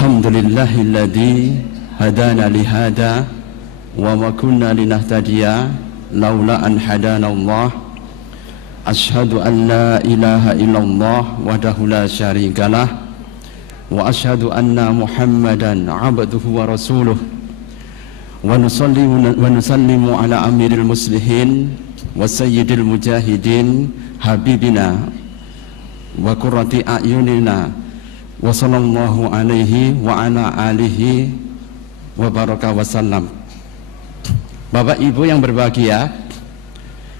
Alhamdulillahilladzi hadana lihada wa ma kunna linahtadiya laula an hadana Allah. Asyhadu an la ilaha illallah wahdahu la syarikalah wa asyhadu anna Muhammadan abduhu wa rasuluh wa nusallimu ala amiril muslihin wa sayyidil mujahidin habibina wa qurrati a'yunina wa sallallahu alaihi wa ala alihi wa baraka wasallam. Bapak Ibu yang berbahagia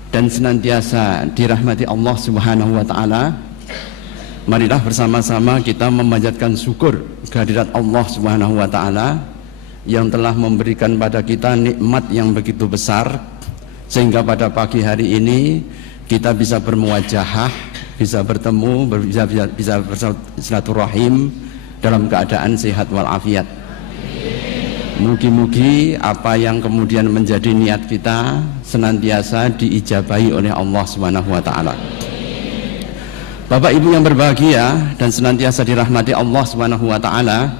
dan senantiasa dirahmati Allah Subhanahu wa taala, marilah bersama-sama kita memanjatkan syukur kehadirat Allah Subhanahu wa taala yang telah memberikan pada kita nikmat yang begitu besar sehingga pada pagi hari ini kita bisa bermuwajahah, bisa bertemu, bisa bersilaturahim dalam keadaan sehat walafiat. Mugi-mugi apa yang kemudian menjadi niat kita senantiasa diijabahi oleh Allah Subhanahu wa taala. Bapak Ibu yang berbahagia dan senantiasa dirahmati Allah Subhanahu wa taala,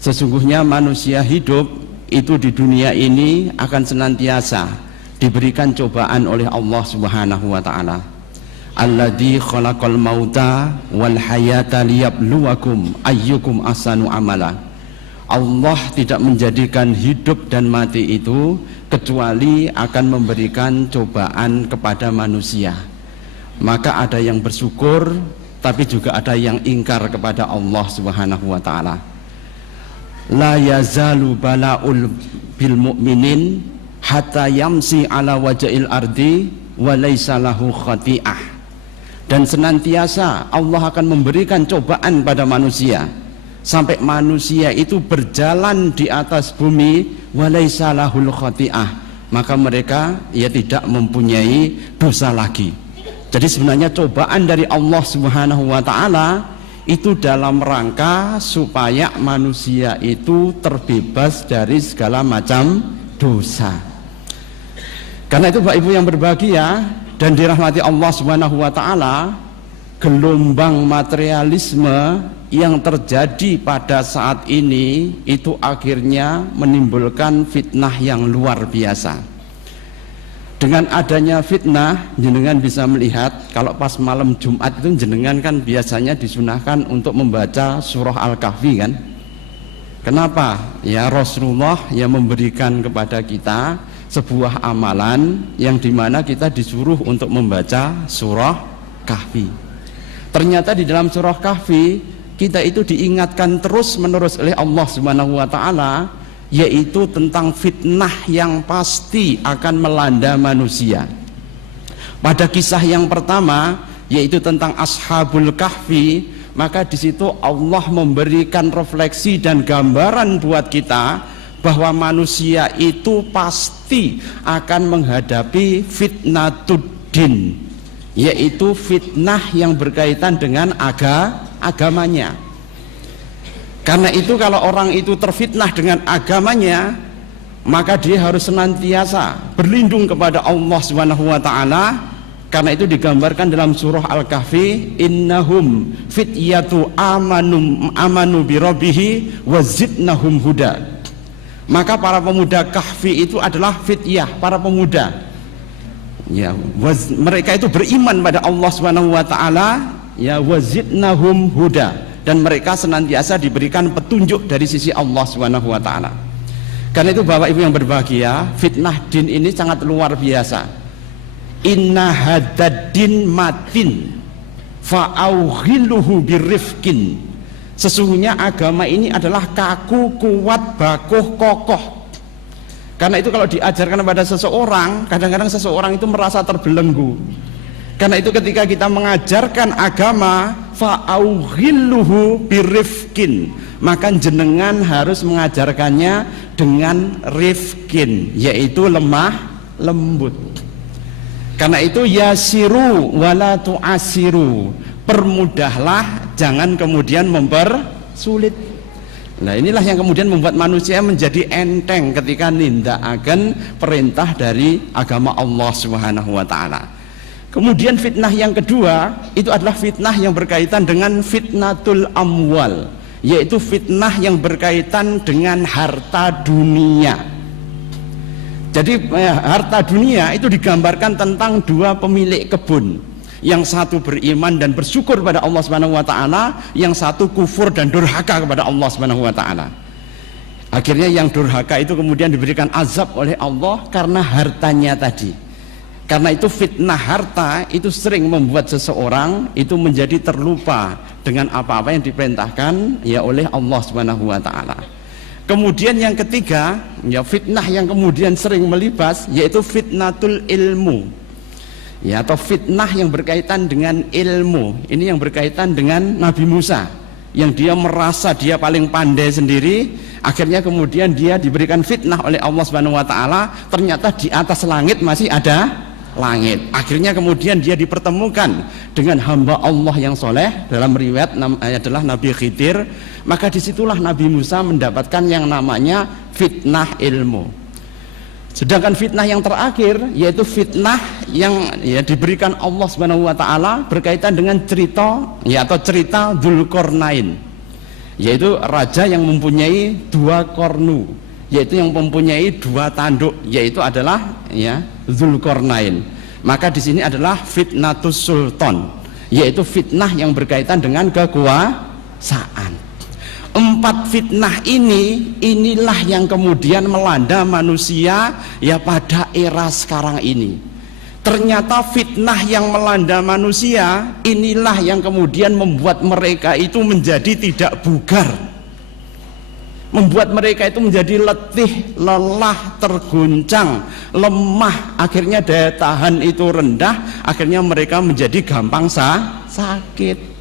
sesungguhnya manusia hidup itu di dunia ini akan senantiasa diberikan cobaan oleh Allah Subhanahu wa taala. Alladzi khalaqal mauta wal hayata liyabluwakum ayyukum ahsanu amala. Allah tidak menjadikan hidup dan mati itu kecuali akan memberikan cobaan kepada manusia. Maka ada yang bersyukur, tapi juga ada yang ingkar kepada Allah Subhanahu wa taala. La yazalu bala'ul bil mu'minin hatta yamsi ala wajhil ardi wa laisa lahu khati'ah. Dan senantiasa Allah akan memberikan cobaan pada manusia sampai manusia itu berjalan di atas bumi wa laisa lahul khati'ah, maka mereka tidak mempunyai dosa lagi. Jadi sebenarnya cobaan dari Allah Subhanahu wa taala itu dalam rangka supaya manusia itu terbebas dari segala macam dosa. Karena itu Bapak Ibu yang berbahagia dan dirahmati Allah Subhanahu wa taala, gelombang materialisme yang terjadi pada saat ini itu akhirnya menimbulkan fitnah yang luar biasa. Dengan adanya fitnah, jenengan bisa melihat kalau pas malam Jumat itu jenengan kan biasanya disunahkan untuk membaca surah Al-Kahfi kan? Kenapa? Ya Rasulullah yang memberikan kepada kita sebuah amalan yang dimana kita disuruh untuk membaca surah Kahfi. Ternyata di dalam surah Kahfi kita itu diingatkan terus menerus oleh Allah Subhanahu wa taala, yaitu tentang fitnah yang pasti akan melanda manusia. Pada kisah yang pertama yaitu tentang Ashabul Kahfi, maka di situ Allah memberikan refleksi dan gambaran buat kita bahwa manusia itu pasti akan menghadapi fitnatuddin, yaitu fitnah yang berkaitan dengan agamanya. Karena itu kalau orang itu terfitnah dengan agamanya, maka dia harus senantiasa berlindung kepada Allah Subhanahu wa taala. Karena itu digambarkan dalam surah Al-Kahfi, innahum fityatu amanu bi rabbihi wa zidnahum huda. Maka para pemuda Kahfi itu adalah fityah, para pemuda. Ya, mereka itu beriman pada Allah Subhanahu wa taala, ya wazidnahum huda, dan mereka senantiasa diberikan petunjuk dari sisi Allah Subhanahu wa taala. Karena itu Bapak Ibu yang berbahagia, fitnah din ini sangat luar biasa. Inna hadaddin matin fa'aughilluhu birifkin. Sesungguhnya agama ini adalah kaku, kuat, bakuh, kokoh. Karena itu kalau diajarkan kepada seseorang, kadang-kadang seseorang itu merasa terbelenggu. Karena itu ketika kita mengajarkan agama, fa'aughilluhu birifkin, maka jenengan harus mengajarkannya dengan rifkin, yaitu lemah lembut. Karena itu yasiru wala tu'asiru, permudahlah, jangan kemudian mempersulit. Nah inilah yang kemudian membuat manusia menjadi enteng ketika nindakaken perintah dari agama Allah Subhanahu wa taala. Kemudian fitnah yang kedua itu adalah fitnah yang berkaitan dengan fitnatul amwal, yaitu fitnah yang berkaitan dengan harta dunia. Jadi harta dunia itu digambarkan tentang dua pemilik kebun, yang satu beriman dan bersyukur pada Allah Subhanahu wa taala, yang satu kufur dan durhaka kepada Allah Subhanahu wa taala. Akhirnya yang durhaka itu kemudian diberikan azab oleh Allah karena hartanya tadi. Karena itu fitnah harta itu sering membuat seseorang itu menjadi terlupa dengan apa-apa yang diperintahkan ya oleh Allah Subhanahu wa taala. Kemudian yang ketiga, ya fitnah yang kemudian sering melibas, yaitu fitnatul ilmu. Ya, atau fitnah yang berkaitan dengan ilmu. Ini yang berkaitan dengan Nabi Musa, yang dia merasa dia paling pandai sendiri, akhirnya kemudian dia diberikan fitnah oleh Allah Subhanahu wa taala, ternyata di atas langit masih ada langit. Akhirnya kemudian dia dipertemukan dengan hamba Allah yang soleh, dalam riwayat adalah Nabi Khidir. Maka disitulah Nabi Musa mendapatkan yang namanya fitnah ilmu. Sedangkan fitnah yang terakhir, yaitu fitnah yang ya diberikan Allah Subhanahu wa taala berkaitan dengan cerita, ya atau cerita Dzulqarnain, yaitu raja yang mempunyai dua kornu, yaitu yang mempunyai dua tanduk, yaitu adalah ya Dzulqarnain. Maka di sini adalah fitnatus sultan, yaitu fitnah yang berkaitan dengan kekuasaan. Empat fitnah inilah yang kemudian melanda manusia ya pada era sekarang ini. Ternyata fitnah yang melanda manusia inilah yang kemudian membuat mereka itu menjadi tidak bugar, membuat mereka itu menjadi letih, lelah, terguncang, lemah, akhirnya daya tahan itu rendah, akhirnya mereka menjadi gampang sakit.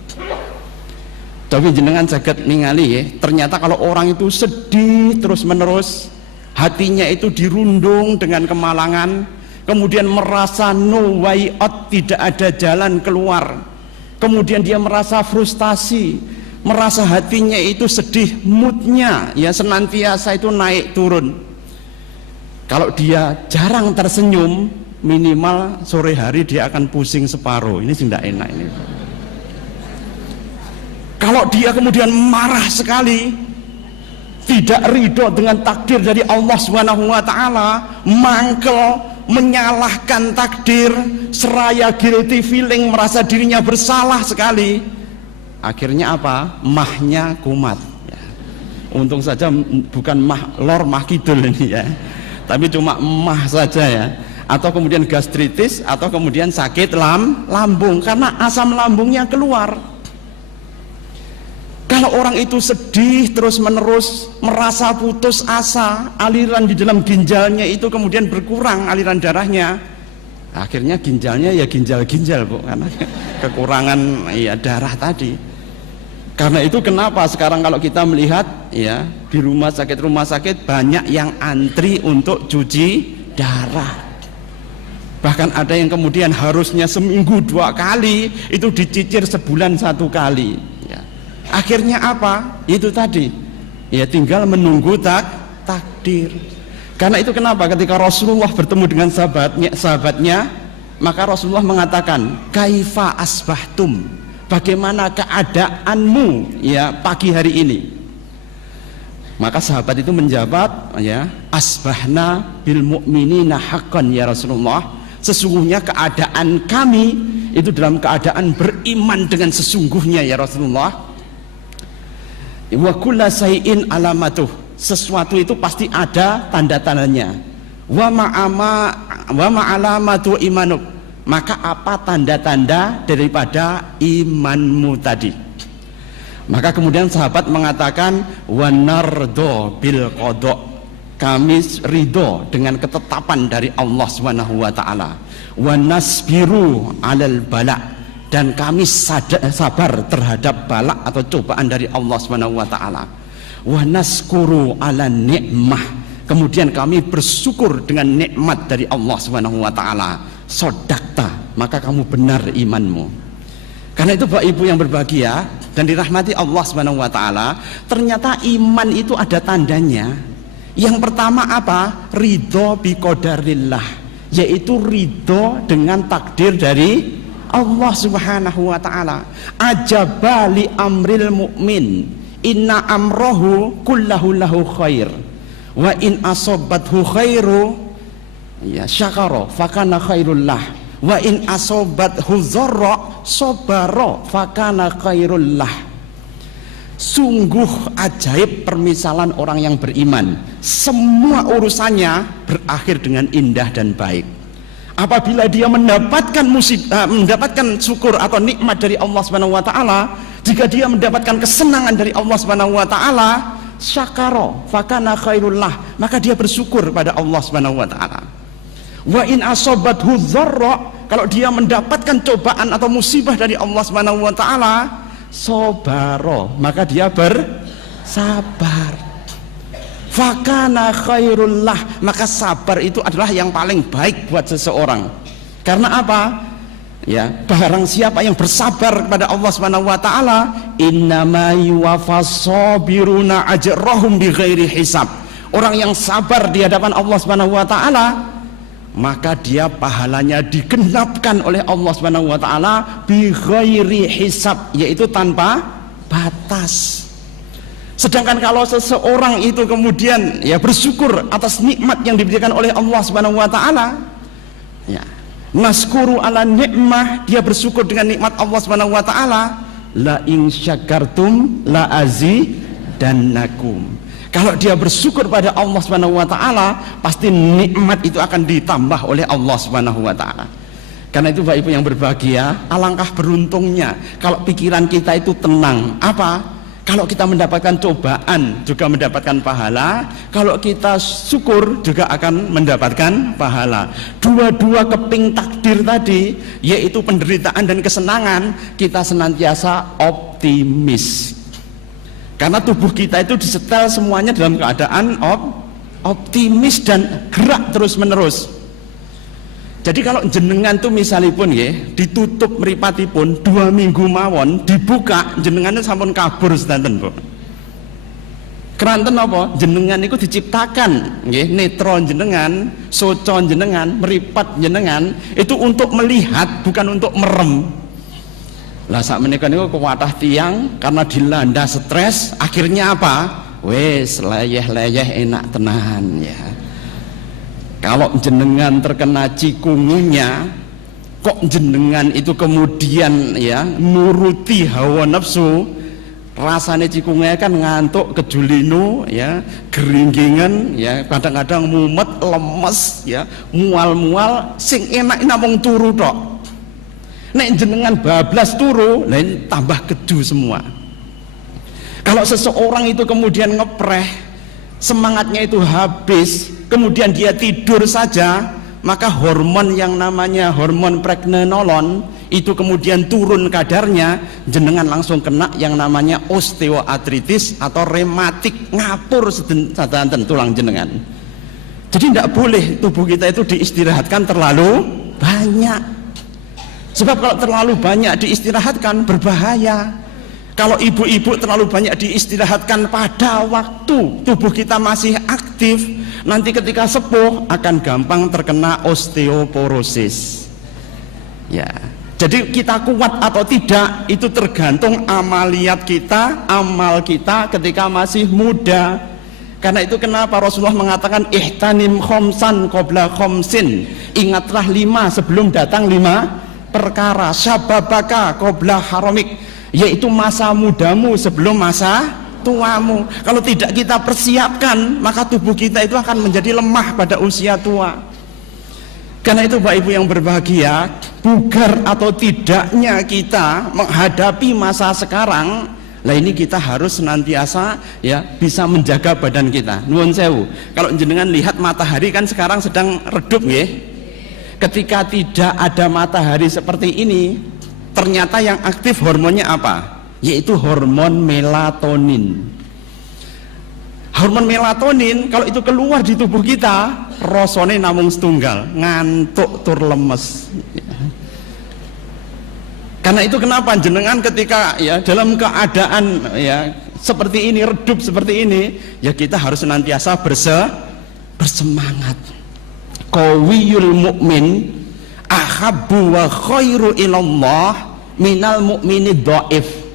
Tapi jenengan saged ningali ya, ternyata kalau orang itu sedih terus menerus, hatinya itu dirundung dengan kemalangan, kemudian merasa no way out, tidak ada jalan keluar, kemudian dia merasa frustasi, merasa hatinya itu sedih, moodnya ya senantiasa itu naik turun. Kalau dia jarang tersenyum, minimal sore hari dia akan pusing separuh. Ini sih tidak enak ini. Kalau dia kemudian marah sekali, tidak ridho dengan takdir dari Allah Subhanahu wa taala, mangkel, menyalahkan takdir, seraya guilty feeling, merasa dirinya bersalah sekali, akhirnya apa? Mahnya kumat ya. Untung saja bukan mah lor mah kidul ini ya, tapi cuma mah saja ya. Atau kemudian gastritis, atau kemudian sakit lambung karena asam lambungnya keluar. Kalau orang itu sedih terus menerus, merasa putus asa, aliran di dalam ginjalnya itu kemudian berkurang aliran darahnya, akhirnya ginjalnya ya ginjal Bu, karena kekurangan ya darah tadi. Karena itu kenapa sekarang kalau kita melihat ya di rumah sakit banyak yang antri untuk cuci darah. Bahkan ada yang kemudian harusnya seminggu 2 kali, itu dicicir sebulan 1 kali. Akhirnya apa? Itu tadi ya tinggal menunggu takdir. Karena itu kenapa ketika Rasulullah bertemu dengan sahabatnya, maka Rasulullah mengatakan, kaifa asbahtum, bagaimana keadaanmu ya pagi hari ini? Maka sahabat itu menjawab ya, asbahna bil mu'minina haqqan ya Rasulullah, sesungguhnya keadaan kami itu dalam keadaan beriman dengan sesungguhnya ya Rasulullah. Wa kullu shay'in alamatuh, sesuatu itu pasti ada tanda-tandanya. Wa alamatu imanuk, maka apa tanda-tanda daripada imanmu tadi? Maka kemudian sahabat mengatakan wa nardo bil qada, kami ridho dengan ketetapan dari Allah Subhanahu wa taala. Wa nasbiru alal bala, dan kami sabar terhadap balak atau cobaan dari Allah Subhanahu wa taala. Wa naskuru ala nikmah, kemudian kami bersyukur dengan nikmat dari Allah Subhanahu wa taala. Sodakta, maka kamu benar imanmu. Karena itu Bapak Ibu yang berbahagia dan dirahmati Allah Subhanahu wa taala, ternyata iman itu ada tandanya. Yang pertama apa? Ridho bi qadarillah, yaitu ridho dengan takdir dari Allah Subhanahu wa taala. Ajaba li amril mukmin, inna amrohu kullahu lahu khair wa in asobathu khairu ya syakara fakana khairullah wa in asobathu dzarra sabara fakana khairullah. Sungguh ajaib permisalan orang yang beriman, semua urusannya berakhir dengan indah dan baik. Apabila dia mendapatkan mendapatkan syukur atau nikmat dari Allah Subhanahu wa taala, jika dia mendapatkan kesenangan dari Allah Subhanahu wa taala, syakara fakana khairullah, maka dia bersyukur pada Allah Subhanahu wa taala. Wa in asobathu dzarra, kalau dia mendapatkan cobaan atau musibah dari Allah Subhanahu wa taala, sabara, maka dia bersabar. Fakana khairullah, maka sabar itu adalah yang paling baik buat seseorang. Karena apa? Ya, barang siapa yang bersabar kepada Allah Subhanahu wa taala, innama yuwaffas sabiruna ajrahum bighairi hisab. Orang yang sabar di hadapan Allah Subhanahu wa taala, maka dia pahalanya digenapkan oleh Allah Subhanahu wa taala bighairi hisab, yaitu tanpa batas. Sedangkan kalau seseorang itu kemudian ya bersyukur atas nikmat yang diberikan oleh Allah Subhanahu wa taala, ya, naskuru ala nikmah, dia bersyukur dengan nikmat Allah Subhanahu wa taala, la in syakartum la azidannakum. Kalau dia bersyukur pada Allah Subhanahu wa taala, pasti nikmat itu akan ditambah oleh Allah Subhanahu wa taala. Karena itu Bapak Ibu yang berbahagia, alangkah beruntungnya kalau pikiran kita itu tenang. Apa? Kalau kita mendapatkan cobaan juga mendapatkan pahala, kalau kita syukur juga akan mendapatkan pahala. Dua-dua keping takdir tadi, yaitu penderitaan dan kesenangan, kita senantiasa optimis. Karena tubuh kita itu disetel semuanya dalam keadaan optimis dan gerak terus menerus. Jadi kalau jenengan tuh misalipun ya ditutup mripatipun 2 minggu mawon, dibuka jenengan itu sampun kabur sedanten, Bu. Keranten apa? Jenengan itu diciptakan nggih, netra jenengan, soco jenengan, mripat jenengan itu untuk melihat, bukan untuk merem. Lah sak menika niku kuwatah tiyang karena dilanda stres, akhirnya apa? Wes leyeh-leyeh enak tenan ya. Kalau jenengan terkena cikungunya, kok jenengan itu kemudian ya nuruti hawa nafsu, rasanya cikungnya kan ngantuk, kejulino ya, geringgingan ya, kadang-kadang mumet, lemes ya, mual-mual, sing enak namung turu tok. Nek jenengan bablas turu, lain tambah keju semua. Kalau seseorang itu kemudian ngepreh, semangatnya itu habis, kemudian dia tidur saja, maka hormon yang namanya hormon pregnenolon itu kemudian turun kadarnya, jenengan langsung kena yang namanya osteoartritis atau rematik, ngapur sedanten tulang jenengan. Jadi tidak boleh tubuh kita itu diistirahatkan terlalu banyak, sebab kalau terlalu banyak diistirahatkan berbahaya. Kalau ibu-ibu terlalu banyak diistirahatkan pada waktu tubuh kita masih aktif, nanti ketika sepuh akan gampang terkena osteoporosis. Ya, jadi kita kuat atau tidak itu tergantung amaliat kita, amal kita ketika masih muda. Karena itu kenapa Rasulullah mengatakan ihtanim khomsan qabla khomsin, ingatlah 5 sebelum datang 5 perkara. Syababaka qabla haramik, yaitu masa mudamu sebelum masa tuamu. Kalau tidak kita persiapkan, maka tubuh kita itu akan menjadi lemah pada usia tua. Karena itu Bapak Ibu yang berbahagia, bugar atau tidaknya kita menghadapi masa sekarang, lah ini kita harus senantiasa ya bisa menjaga badan kita. Nuwun sewu, kalau jenengan lihat matahari kan sekarang sedang redup nggih. Ketika tidak ada matahari seperti ini, ternyata yang aktif hormonnya apa? Yaitu hormon melatonin. Hormon melatonin kalau itu keluar di tubuh kita, rasane namung setunggal, ngantuk tur lemes. Karena itu kenapa jenengan ketika ya dalam keadaan ya seperti ini, redup seperti ini, ya kita harus senantiasa bersemangat. Qawiyul mu'min ahabbu wa khairu ilallah minal mu'mini dhaif.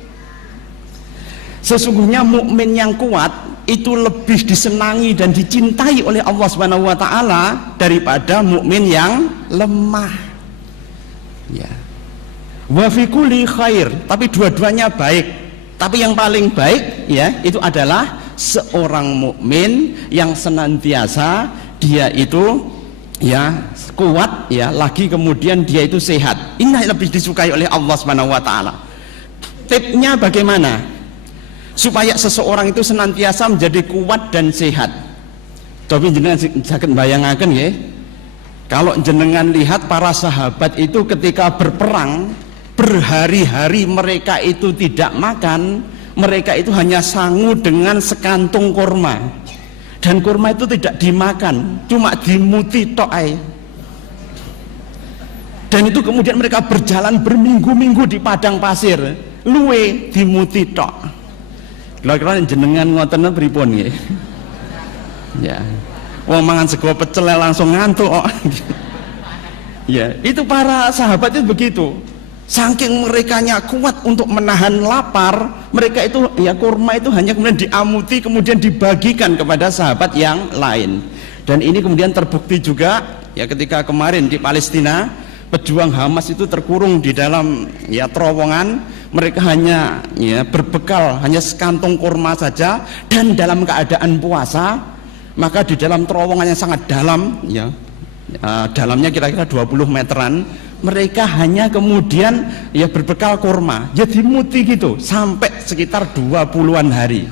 Sesungguhnya mukmin yang kuat itu lebih disenangi dan dicintai oleh Allah Subhanahu wa taala daripada mukmin yang lemah. Ya. Wa fi kulli khair, tapi dua-duanya baik. Tapi yang paling baik ya itu adalah seorang mukmin yang senantiasa dia itu ya kuat ya, lagi kemudian dia itu sehat. Ini lebih disukai oleh Allah Subhanahu wa taala. Tipsnya bagaimana supaya seseorang itu senantiasa menjadi kuat dan sehat? Coba jenengan saged bayangaken nggih. Kalau jenengan lihat para sahabat itu ketika berperang berhari-hari mereka itu tidak makan, mereka itu hanya sangu dengan sekantung kurma, dan kurma itu tidak dimakan, cuma dimuti tok ae. Dan itu kemudian mereka berjalan berminggu-minggu di padang pasir, luwe dimuti tok. Kira-kira jenengan ngoten pripun nggih? Ya. Wong mangan sego pecel langsung ngantuk kok. Ya, itu para sahabat itu begitu. Saking merekanya kuat untuk menahan lapar, mereka itu ya kurma itu hanya kemudian diamuti kemudian dibagikan kepada sahabat yang lain. Dan ini kemudian terbukti juga ya ketika kemarin di Palestina pejuang Hamas itu terkurung di dalam ya terowongan, mereka hanya ya berbekal hanya sekantong kurma saja dan dalam keadaan puasa, maka di dalam terowongan yang sangat dalam ya dalamnya kira-kira 20 meteran, mereka hanya kemudian ya berbekal kurma ya dimuti gitu sampai sekitar 20-an hari,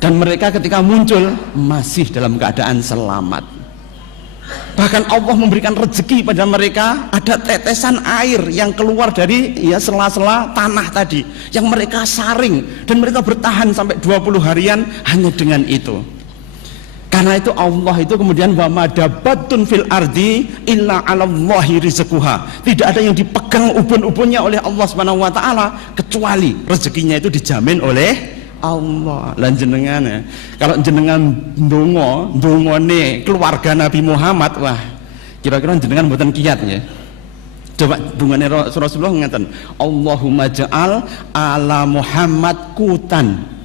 dan mereka ketika muncul masih dalam keadaan selamat. Bahkan Allah memberikan rezeki pada mereka, ada tetesan air yang keluar dari ya sela-sela tanah tadi yang mereka saring, dan mereka bertahan sampai 20 harian hanya dengan itu. Karena itu Allah itu kemudian wa madabatun fil ardi illa 'alallahi rizquha. Tidak ada yang dipegang ubun-ubunnya oleh Allah Subhanahu wa taala kecuali rezekinya itu dijamin oleh Allah. Lan jenengan ya, kalau jenengan ndongone keluarga Nabi Muhammad, wah kira-kira jenengan mboten kiyat ya. Coba dungane Rasulullah ngeten, Allahumma ja'al ala Muhammad kutan.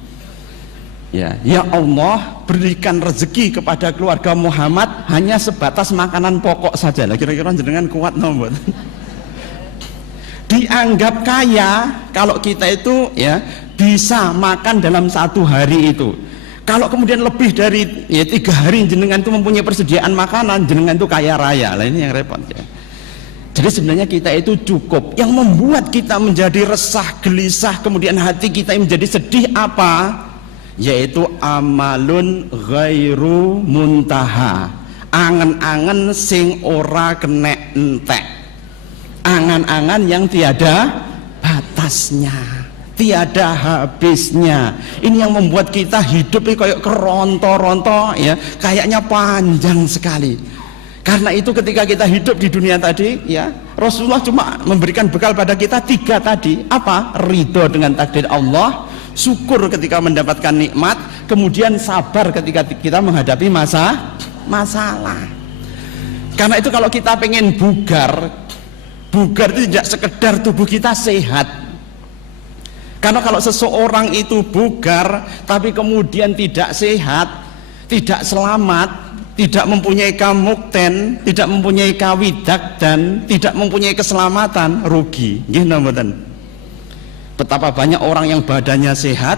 Ya Allah, berikan rezeki kepada keluarga Muhammad hanya sebatas makanan pokok saja. Lah kira-kira jenengan kuat nomor. Dianggap kaya kalau kita itu ya bisa makan dalam satu hari itu. Kalau kemudian lebih dari ya 3 hari jenengan itu mempunyai persediaan makanan, jenengan itu kaya raya. Lah ini yang repot ya. Jadi sebenarnya kita itu cukup. Yang membuat kita menjadi resah, gelisah, kemudian hati kita menjadi sedih apa? Yaitu amalun ghairu muntaha, angen-angen sing ora kenek entek, angan-angan yang tiada batasnya, tiada habisnya. Ini yang membuat kita hidup kayak keronto-ronto ya, kayaknya panjang sekali. Karena itu ketika kita hidup di dunia tadi ya, Rasulullah cuma memberikan bekal pada kita 3 tadi. Apa? Ridho dengan takdir Allah, syukur ketika mendapatkan nikmat, kemudian sabar ketika kita menghadapi masalah. Karena itu kalau kita pengen bugar itu tidak sekedar tubuh kita sehat. Karena kalau seseorang itu bugar tapi kemudian tidak sehat, tidak selamat, tidak mempunyai kamukten, tidak mempunyai kawidak, dan tidak mempunyai keselamatan, rugi. Nggih mboten? Betapa banyak orang yang badannya sehat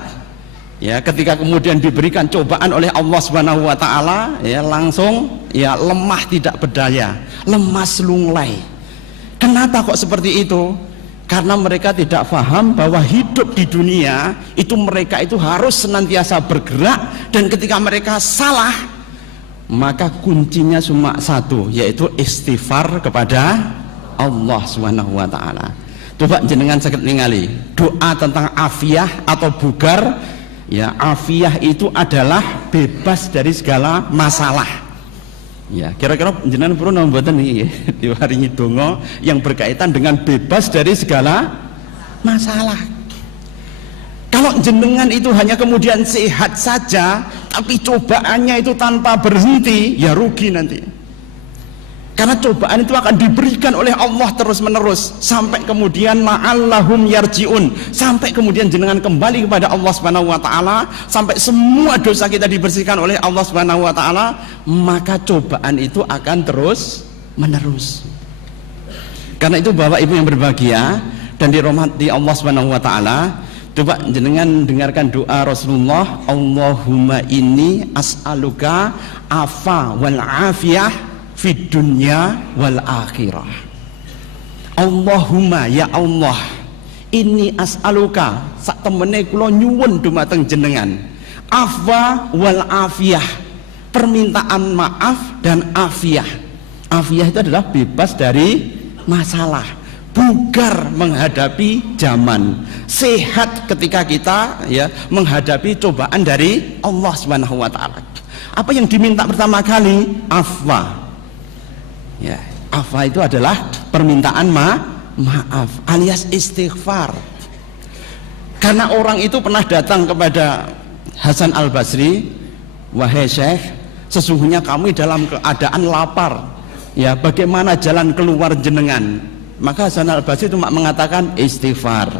ya, ketika kemudian diberikan cobaan oleh Allah Subhanahu wa taala ya langsung ya lemah tidak berdaya, lemas lunglai. Kenapa kok seperti itu? Karena mereka tidak paham bahwa hidup di dunia itu mereka itu harus senantiasa bergerak, dan ketika mereka salah maka kuncinya cuma satu, yaitu istighfar kepada Allah Subhanahu wa taala. Coba jenengan sakit ningali doa tentang afiah atau bugar ya. Afiah itu adalah bebas dari segala masalah ya. Kira-kira jenengan perlu mboten iki diwaringi donga yang berkaitan dengan bebas dari segala masalah. Kalau jenengan itu hanya kemudian sehat saja tapi cobaannya itu tanpa berhenti, ya rugi nanti. Karena cobaan itu akan diberikan oleh Allah terus menerus sampai kemudian ma'allahum yarji'un, sampai kemudian jenengan kembali kepada Allah Subhanahu wa taala, sampai semua dosa kita dibersihkan oleh Allah Subhanahu wa taala, maka cobaan itu akan terus menerus. Karena itu Bapak Ibu yang berbahagia dan dirahmati Allah Subhanahu wa taala, coba jenengan dengarkan doa Rasulullah, Allahumma inni as'aluka afa wal afiyah fid dunya wal akhirah. Allahumma, ya Allah, inni as'aluka, sak temene kula nyuwun dumateng jenengan, afwa wal afiyah, permintaan maaf dan afiyah. Afiyah itu adalah bebas dari masalah, bugar menghadapi zaman, sehat ketika kita ya menghadapi cobaan dari Allah Subhanahu wa taala. Apa yang diminta pertama kali? Afwa. Ya, afwa itu adalah permintaan maaf alias istighfar. Karena orang itu pernah datang kepada Hasan Al-Basri, wahai Syekh, sesungguhnya kami dalam keadaan lapar. Ya, bagaimana jalan keluar jenengan? Maka Hasan Al-Basri cuma mengatakan istighfar.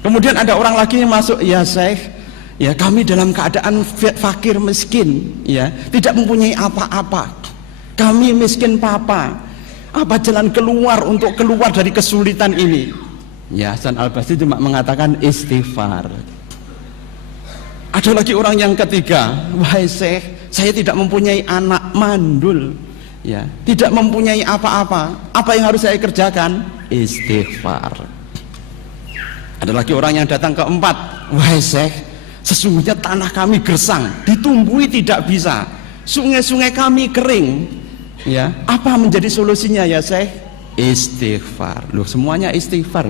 Kemudian ada orang lagi yang masuk, ya Syekh, ya kami dalam keadaan fakir miskin, ya tidak mempunyai apa-apa. Kami miskin papa. Apa jalan keluar untuk keluar dari kesulitan ini? Ya, Hasan Al-Basri cuma mengatakan istighfar. Ada lagi orang yang ketiga, wahai Syekh, saya tidak mempunyai anak mandul, ya, tidak mempunyai apa-apa. Apa yang harus saya kerjakan? Istighfar. Ada lagi orang yang datang keempat, wahai Syekh, sesungguhnya tanah kami gersang, ditumbuhi tidak bisa, sungai-sungai kami kering. Ya, apa menjadi solusinya ya Syekh? Istighfar. Loh, semuanya istighfar.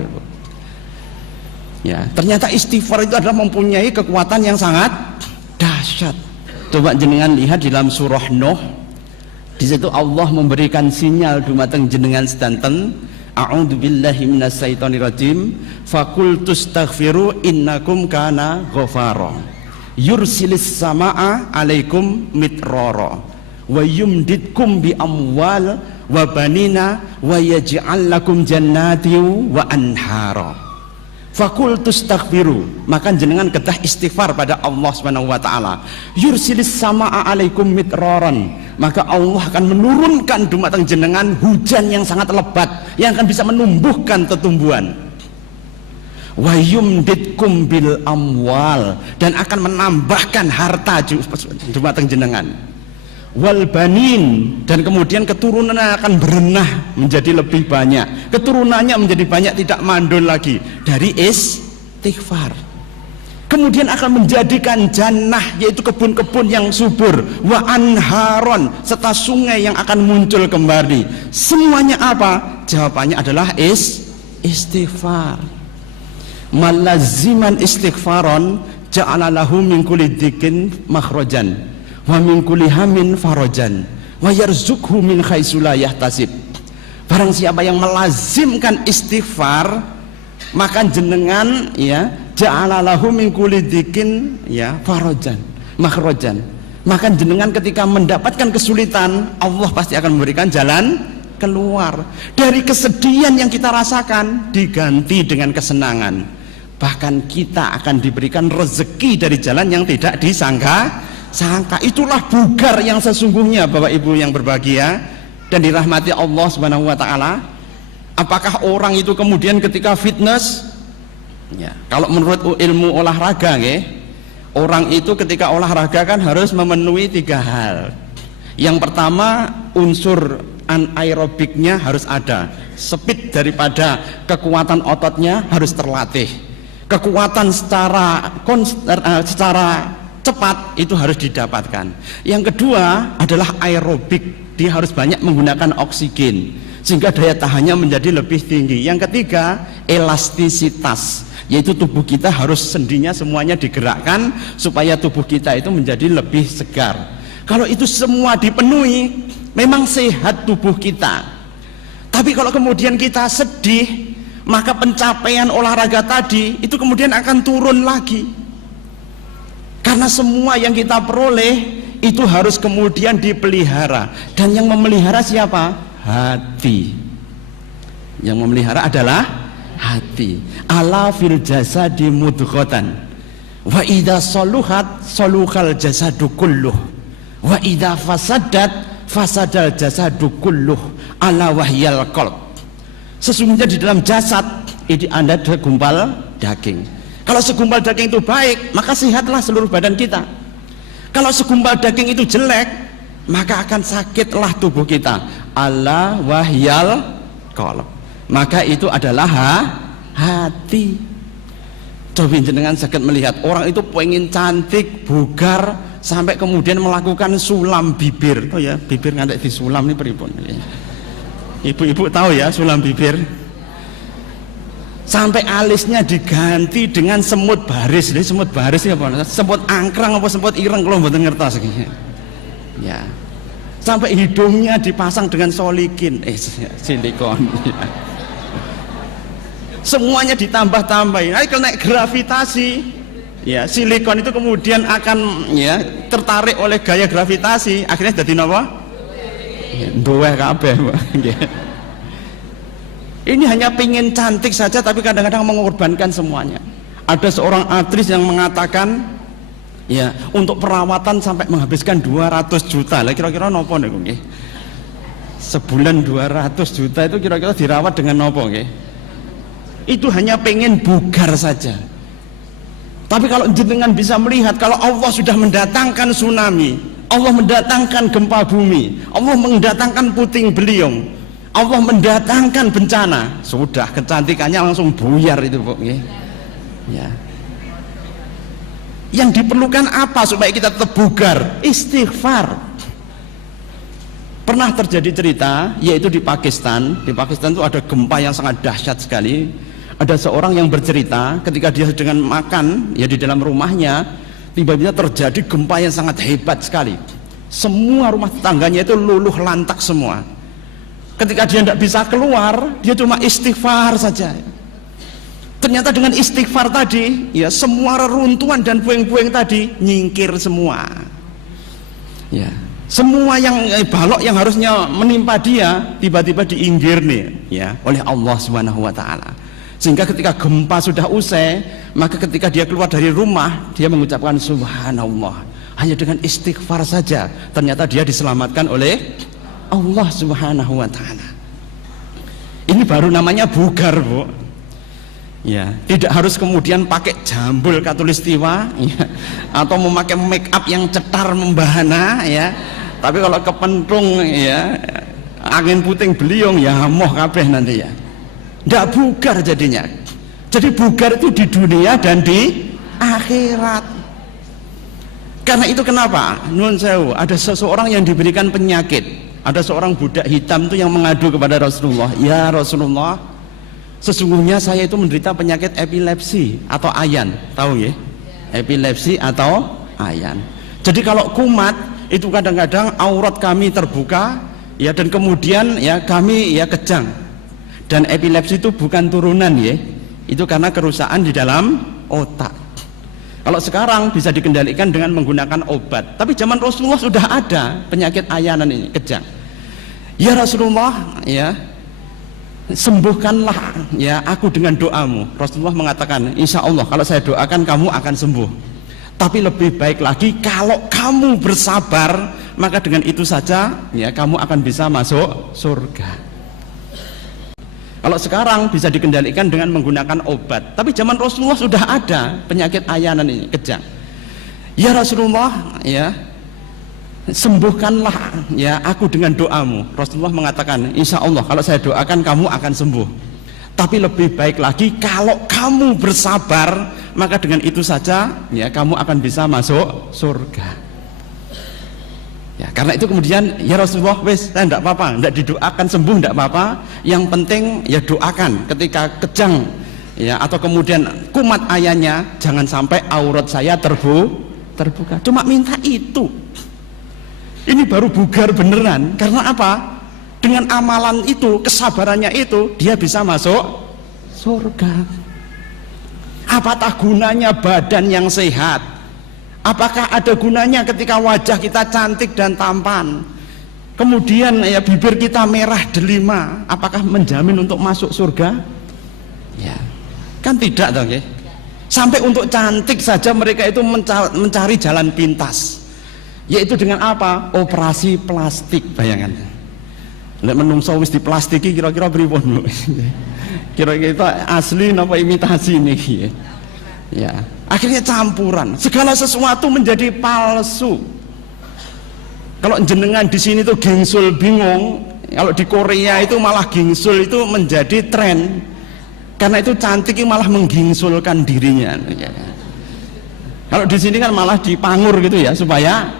Ya, ternyata istighfar itu adalah mempunyai kekuatan yang sangat dahsyat. Coba jenengan lihat di dalam surah Nuh. Di situ Allah memberikan sinyal dumateng jenengan sedanten, a'udzubillahi minasyaitonirrajim, faqultustaghfiru innakum kana ghafara yursilis samaa alaikum mitrara wa yumditkum bi amwal wa banina wa yaj'al lakum jannati wa anhara. Fakultustaghfiru, maka jenengan kedah istighfar pada Allah Subhanahu wa taala. Yursilis samaa alaikum mitraran, maka Allah akan menurunkan dumateng jenengan hujan yang sangat lebat yang akan bisa menumbuhkan tetumbuhan. Wa yumditkum bil amwal, dan akan menambahkan harta dumateng jenengan. Wal banin, dan kemudian keturunannya akan berenah menjadi lebih banyak, keturunannya menjadi banyak, tidak mandul lagi dari istighfar. Kemudian akan menjadikan jannah, yaitu kebun-kebun yang subur, wa anharon, serta sungai yang akan muncul kembali. Semuanya apa? Jawabannya adalah istighfar. Malaziman istighfaron ja'ala lahu min kulli dzikin makhrajan wa min kulli hamin farajan wa yarzuqhu min haitsu la yahtasib. Barang siapa yang melazimkan istighfar, maka jenengan ya ja'ala lahu min kulli dzikin ya farajan makhrajan, maka jenengan ketika mendapatkan kesulitan, Allah pasti akan memberikan jalan keluar dari kesedihan yang kita rasakan, diganti dengan kesenangan. Bahkan kita akan diberikan rezeki dari jalan yang tidak disangka. Itulah bugar yang sesungguhnya, Bapak Ibu yang berbahagia dan dirahmati Allah Subhanahu wa taala. Apakah orang itu kemudian ketika fitness, ya, kalau menurut ilmu olahraga orang itu ketika olahraga kan harus memenuhi 3 hal. Yang pertama, unsur anaerobiknya harus ada, speed daripada kekuatan ototnya harus terlatih, kekuatan secara cepat itu harus didapatkan. Yang kedua adalah aerobik, dia harus banyak menggunakan oksigen sehingga daya tahannya menjadi lebih tinggi. Yang ketiga, elastisitas, yaitu tubuh kita harus sendinya semuanya digerakkan supaya tubuh kita itu menjadi lebih segar. Kalau itu semua dipenuhi, memang sehat tubuh kita. Tapi kalau kemudian kita sedih, maka pencapaian olahraga tadi itu kemudian akan turun lagi. Karena semua yang kita peroleh itu harus kemudian dipelihara. Dan yang memelihara siapa? Hati. Yang memelihara adalah hati. Ala fil jasadi mudghatan, wa idza saluhat saluhal jasadu kulluh, wa idza fasadat fasadal jasadu kulluh, ala wahyal qalb. Sesungguhnya di dalam jasad ini ada segumpal daging. Kalau segumpal daging itu baik, maka sehatlah seluruh badan kita. Kalau segumpal daging itu jelek, maka akan sakitlah tubuh kita. Ala wahyal qalb. Maka itu adalah hati. Coba jenengan sakit melihat orang itu pengen cantik, bugar, sampai kemudian melakukan sulam bibir. Oh ya, bibir ngantek disulam ini pripun? Ibu-ibu tahu ya sulam bibir? Sampai alisnya diganti dengan semut baris. Jadi semut baris ya apa? Semut angkrang apa semut ireng kalau mboten ngertos iki. Ya. Sampai hidungnya dipasang dengan solikin, silikon. Ya. Semuanya ditambah-tambahin. Kalau naik gravitasi, ya silikon itu kemudian akan ya tertarik oleh gaya gravitasi, akhirnya jadi apa? Duwe kabeh. Ini hanya pingin cantik saja, tapi kadang-kadang mengorbankan semuanya. Ada seorang aktris yang mengatakan, ya untuk perawatan sampai menghabiskan 200 juta. Lah kira-kira nopo nih, nggih? Sebulan 200 juta itu kira-kira dirawat dengan nopo, nggih? Itu hanya pengen bugar saja. Tapi kalau jenengan bisa melihat, kalau Allah sudah mendatangkan tsunami, Allah mendatangkan gempa bumi, Allah mendatangkan puting beliung, Allah mendatangkan bencana, sudah kecantikannya langsung buyar itu, Bu. Ya. Yang diperlukan apa supaya kita tetap bugar? Istighfar. Pernah terjadi cerita, yaitu di Pakistan. Di Pakistan itu ada gempa yang sangat dahsyat sekali. Ada seorang yang bercerita ketika dia sedang makan ya di dalam rumahnya, tiba-tiba terjadi gempa yang sangat hebat sekali. Semua rumah tetangganya itu luluh lantak semua. Ketika dia tidak bisa keluar, dia cuma istighfar saja. Ternyata dengan istighfar tadi, ya semua reruntuhan dan puing-puing tadi nyingkir semua. Ya, semua yang balok yang harusnya menimpa dia tiba-tiba diinggir nih, ya, oleh Allah Subhanahu wa taala. Sehingga ketika gempa sudah usai, maka ketika dia keluar dari rumah, dia mengucapkan subhanallah. Hanya dengan istighfar saja, ternyata dia diselamatkan oleh Allah Subhanahu wa taala. Ini baru namanya bugar, Bu. Ya, tidak harus kemudian pakai jambul katulistiwa ya, atau memakai make up yang cetar membahana ya. Tapi kalau kepentung ya, angin puting beliung ya moh kabeh nanti ya. Tidak bugar jadinya. Jadi bugar itu di dunia dan di akhirat. Karena itu kenapa? Nuwun sewu, ada seseorang yang diberikan penyakit. Ada seorang budak hitam itu yang mengadu kepada Rasulullah, ya Rasulullah, sesungguhnya saya itu menderita penyakit epilepsi atau ayan. Tahu ya? Epilepsi atau ayan. Jadi kalau kumat itu kadang-kadang aurat kami terbuka ya, dan kemudian ya kami ya kejang. Dan epilepsi itu bukan turunan ya, itu karena kerusakan di dalam otak. Kalau sekarang bisa dikendalikan dengan menggunakan obat, tapi zaman Rasulullah sudah ada penyakit ayanan ini, kejang. Ya Rasulullah, ya sembuhkanlah ya aku dengan doamu. Rasulullah mengatakan, insya Allah kalau saya doakan kamu akan sembuh. Tapi lebih baik lagi kalau kamu bersabar, maka dengan itu saja ya kamu akan bisa masuk surga. Kalau sekarang bisa dikendalikan dengan menggunakan obat, tapi zaman Rasulullah sudah ada penyakit ayanan ini, kejang. Ya Rasulullah, ya sembuhkanlah ya aku dengan doamu. Rasulullah mengatakan, insya Allah kalau saya doakan kamu akan sembuh. Tapi lebih baik lagi kalau kamu bersabar, maka dengan itu saja ya kamu akan bisa masuk surga. Ya, karena itu kemudian ya Rasulullah, wes saya tidak apa-apa, tidak didoakan sembuh tidak apa-apa, yang penting ya doakan ketika kejang ya atau kemudian kumat ayahnya, jangan sampai aurat saya terbuka. Cuma minta itu. Ini baru bugar beneran. Karena apa? Dengan amalan itu, kesabarannya itu, dia bisa masuk surga. Apatah gunanya badan yang sehat? Apakah ada gunanya ketika wajah kita cantik dan tampan, kemudian ya bibir kita merah delima, apakah menjamin untuk masuk surga? Ya, kan tidak toh, okay? Sampai untuk cantik saja mereka itu mencari jalan pintas, yaitu dengan apa? Operasi plastik, bayangan. Nek menungso wis diplastiki kira-kira pripun? Kira-kira itu asli napa imitasi niki? Ya, akhirnya campuran, segala sesuatu menjadi palsu. Kalau jenengan di sini tuh gingsul bingung, kalau di Korea itu malah gingsul itu menjadi tren, karena itu cantik malah menggingsulkan dirinya. Kalau di sini kan malah dipangur gitu ya, supaya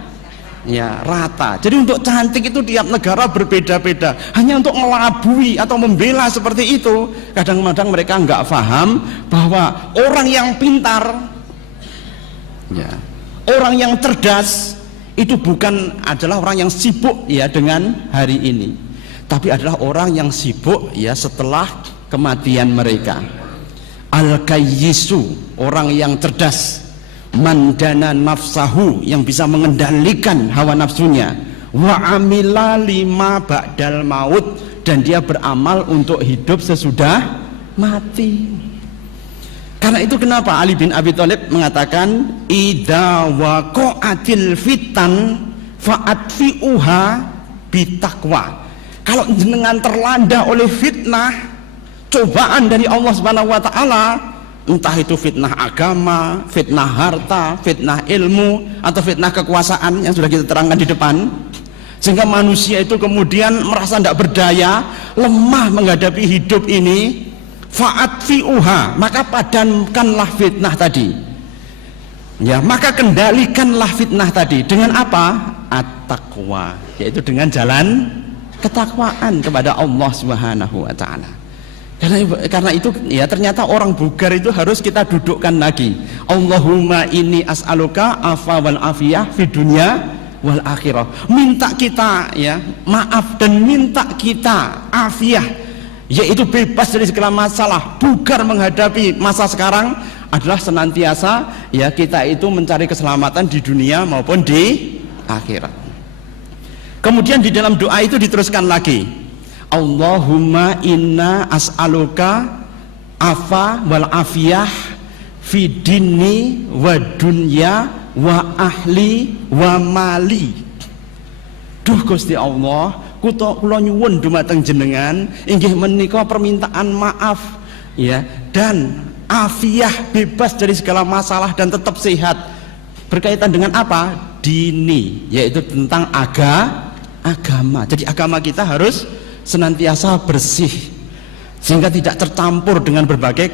ya rata. Jadi untuk cantik itu tiap negara berbeda-beda, hanya untuk melabui atau membela seperti itu. Kadang-kadang mereka nggak paham bahwa orang yang pintar, ya, orang yang cerdas itu bukan adalah orang yang sibuk ya dengan hari ini, tapi adalah orang yang sibuk ya setelah kematian mereka. Al-kayyisu, orang yang cerdas, mandana nafsahu, yang bisa mengendalikan hawa nafsunya, wa amila lima ba'dal maut, dan dia beramal untuk hidup sesudah mati. Karena itu kenapa Ali bin Abi Thalib mengatakan idza waqa'atil fitan fa'atfi'uha bitaqwa. Kalau jenengan terlanda oleh fitnah, cobaan dari Allah Subhanahu wa taala, entah itu fitnah agama, fitnah harta, fitnah ilmu, atau fitnah kekuasaan yang sudah kita terangkan di depan, sehingga manusia itu kemudian merasa tidak berdaya, lemah menghadapi hidup ini, fa'atfi'uha, maka padamkanlah fitnah tadi, ya, maka kendalikanlah fitnah tadi dengan apa? At-taqwa, yaitu dengan jalan ketakwaan kepada Allah Subhanahu wa taala. Karena itu ya ternyata orang bugar itu harus kita dudukkan lagi. Allahumma inni as'aluka afa wal afiyah fid dunya wal akhirah. Minta kita ya maaf dan minta kita afiyah, yaitu bebas dari segala masalah. Bugar menghadapi masa sekarang adalah senantiasa ya kita itu mencari keselamatan di dunia maupun di akhirat. Kemudian di dalam doa itu diteruskan lagi, Allahumma inna as'aluka afa wal afiyah fi dini wa dunya wa ahli wa mali. Duh Gusti Allah, kula nyuwun dumateng jenengan inggih menika permintaan maaf ya dan afiyah, bebas dari segala masalah dan tetap sehat. Berkaitan dengan apa? Dini, yaitu tentang agama. Jadi agama kita harus senantiasa bersih, sehingga tidak tercampur dengan berbagai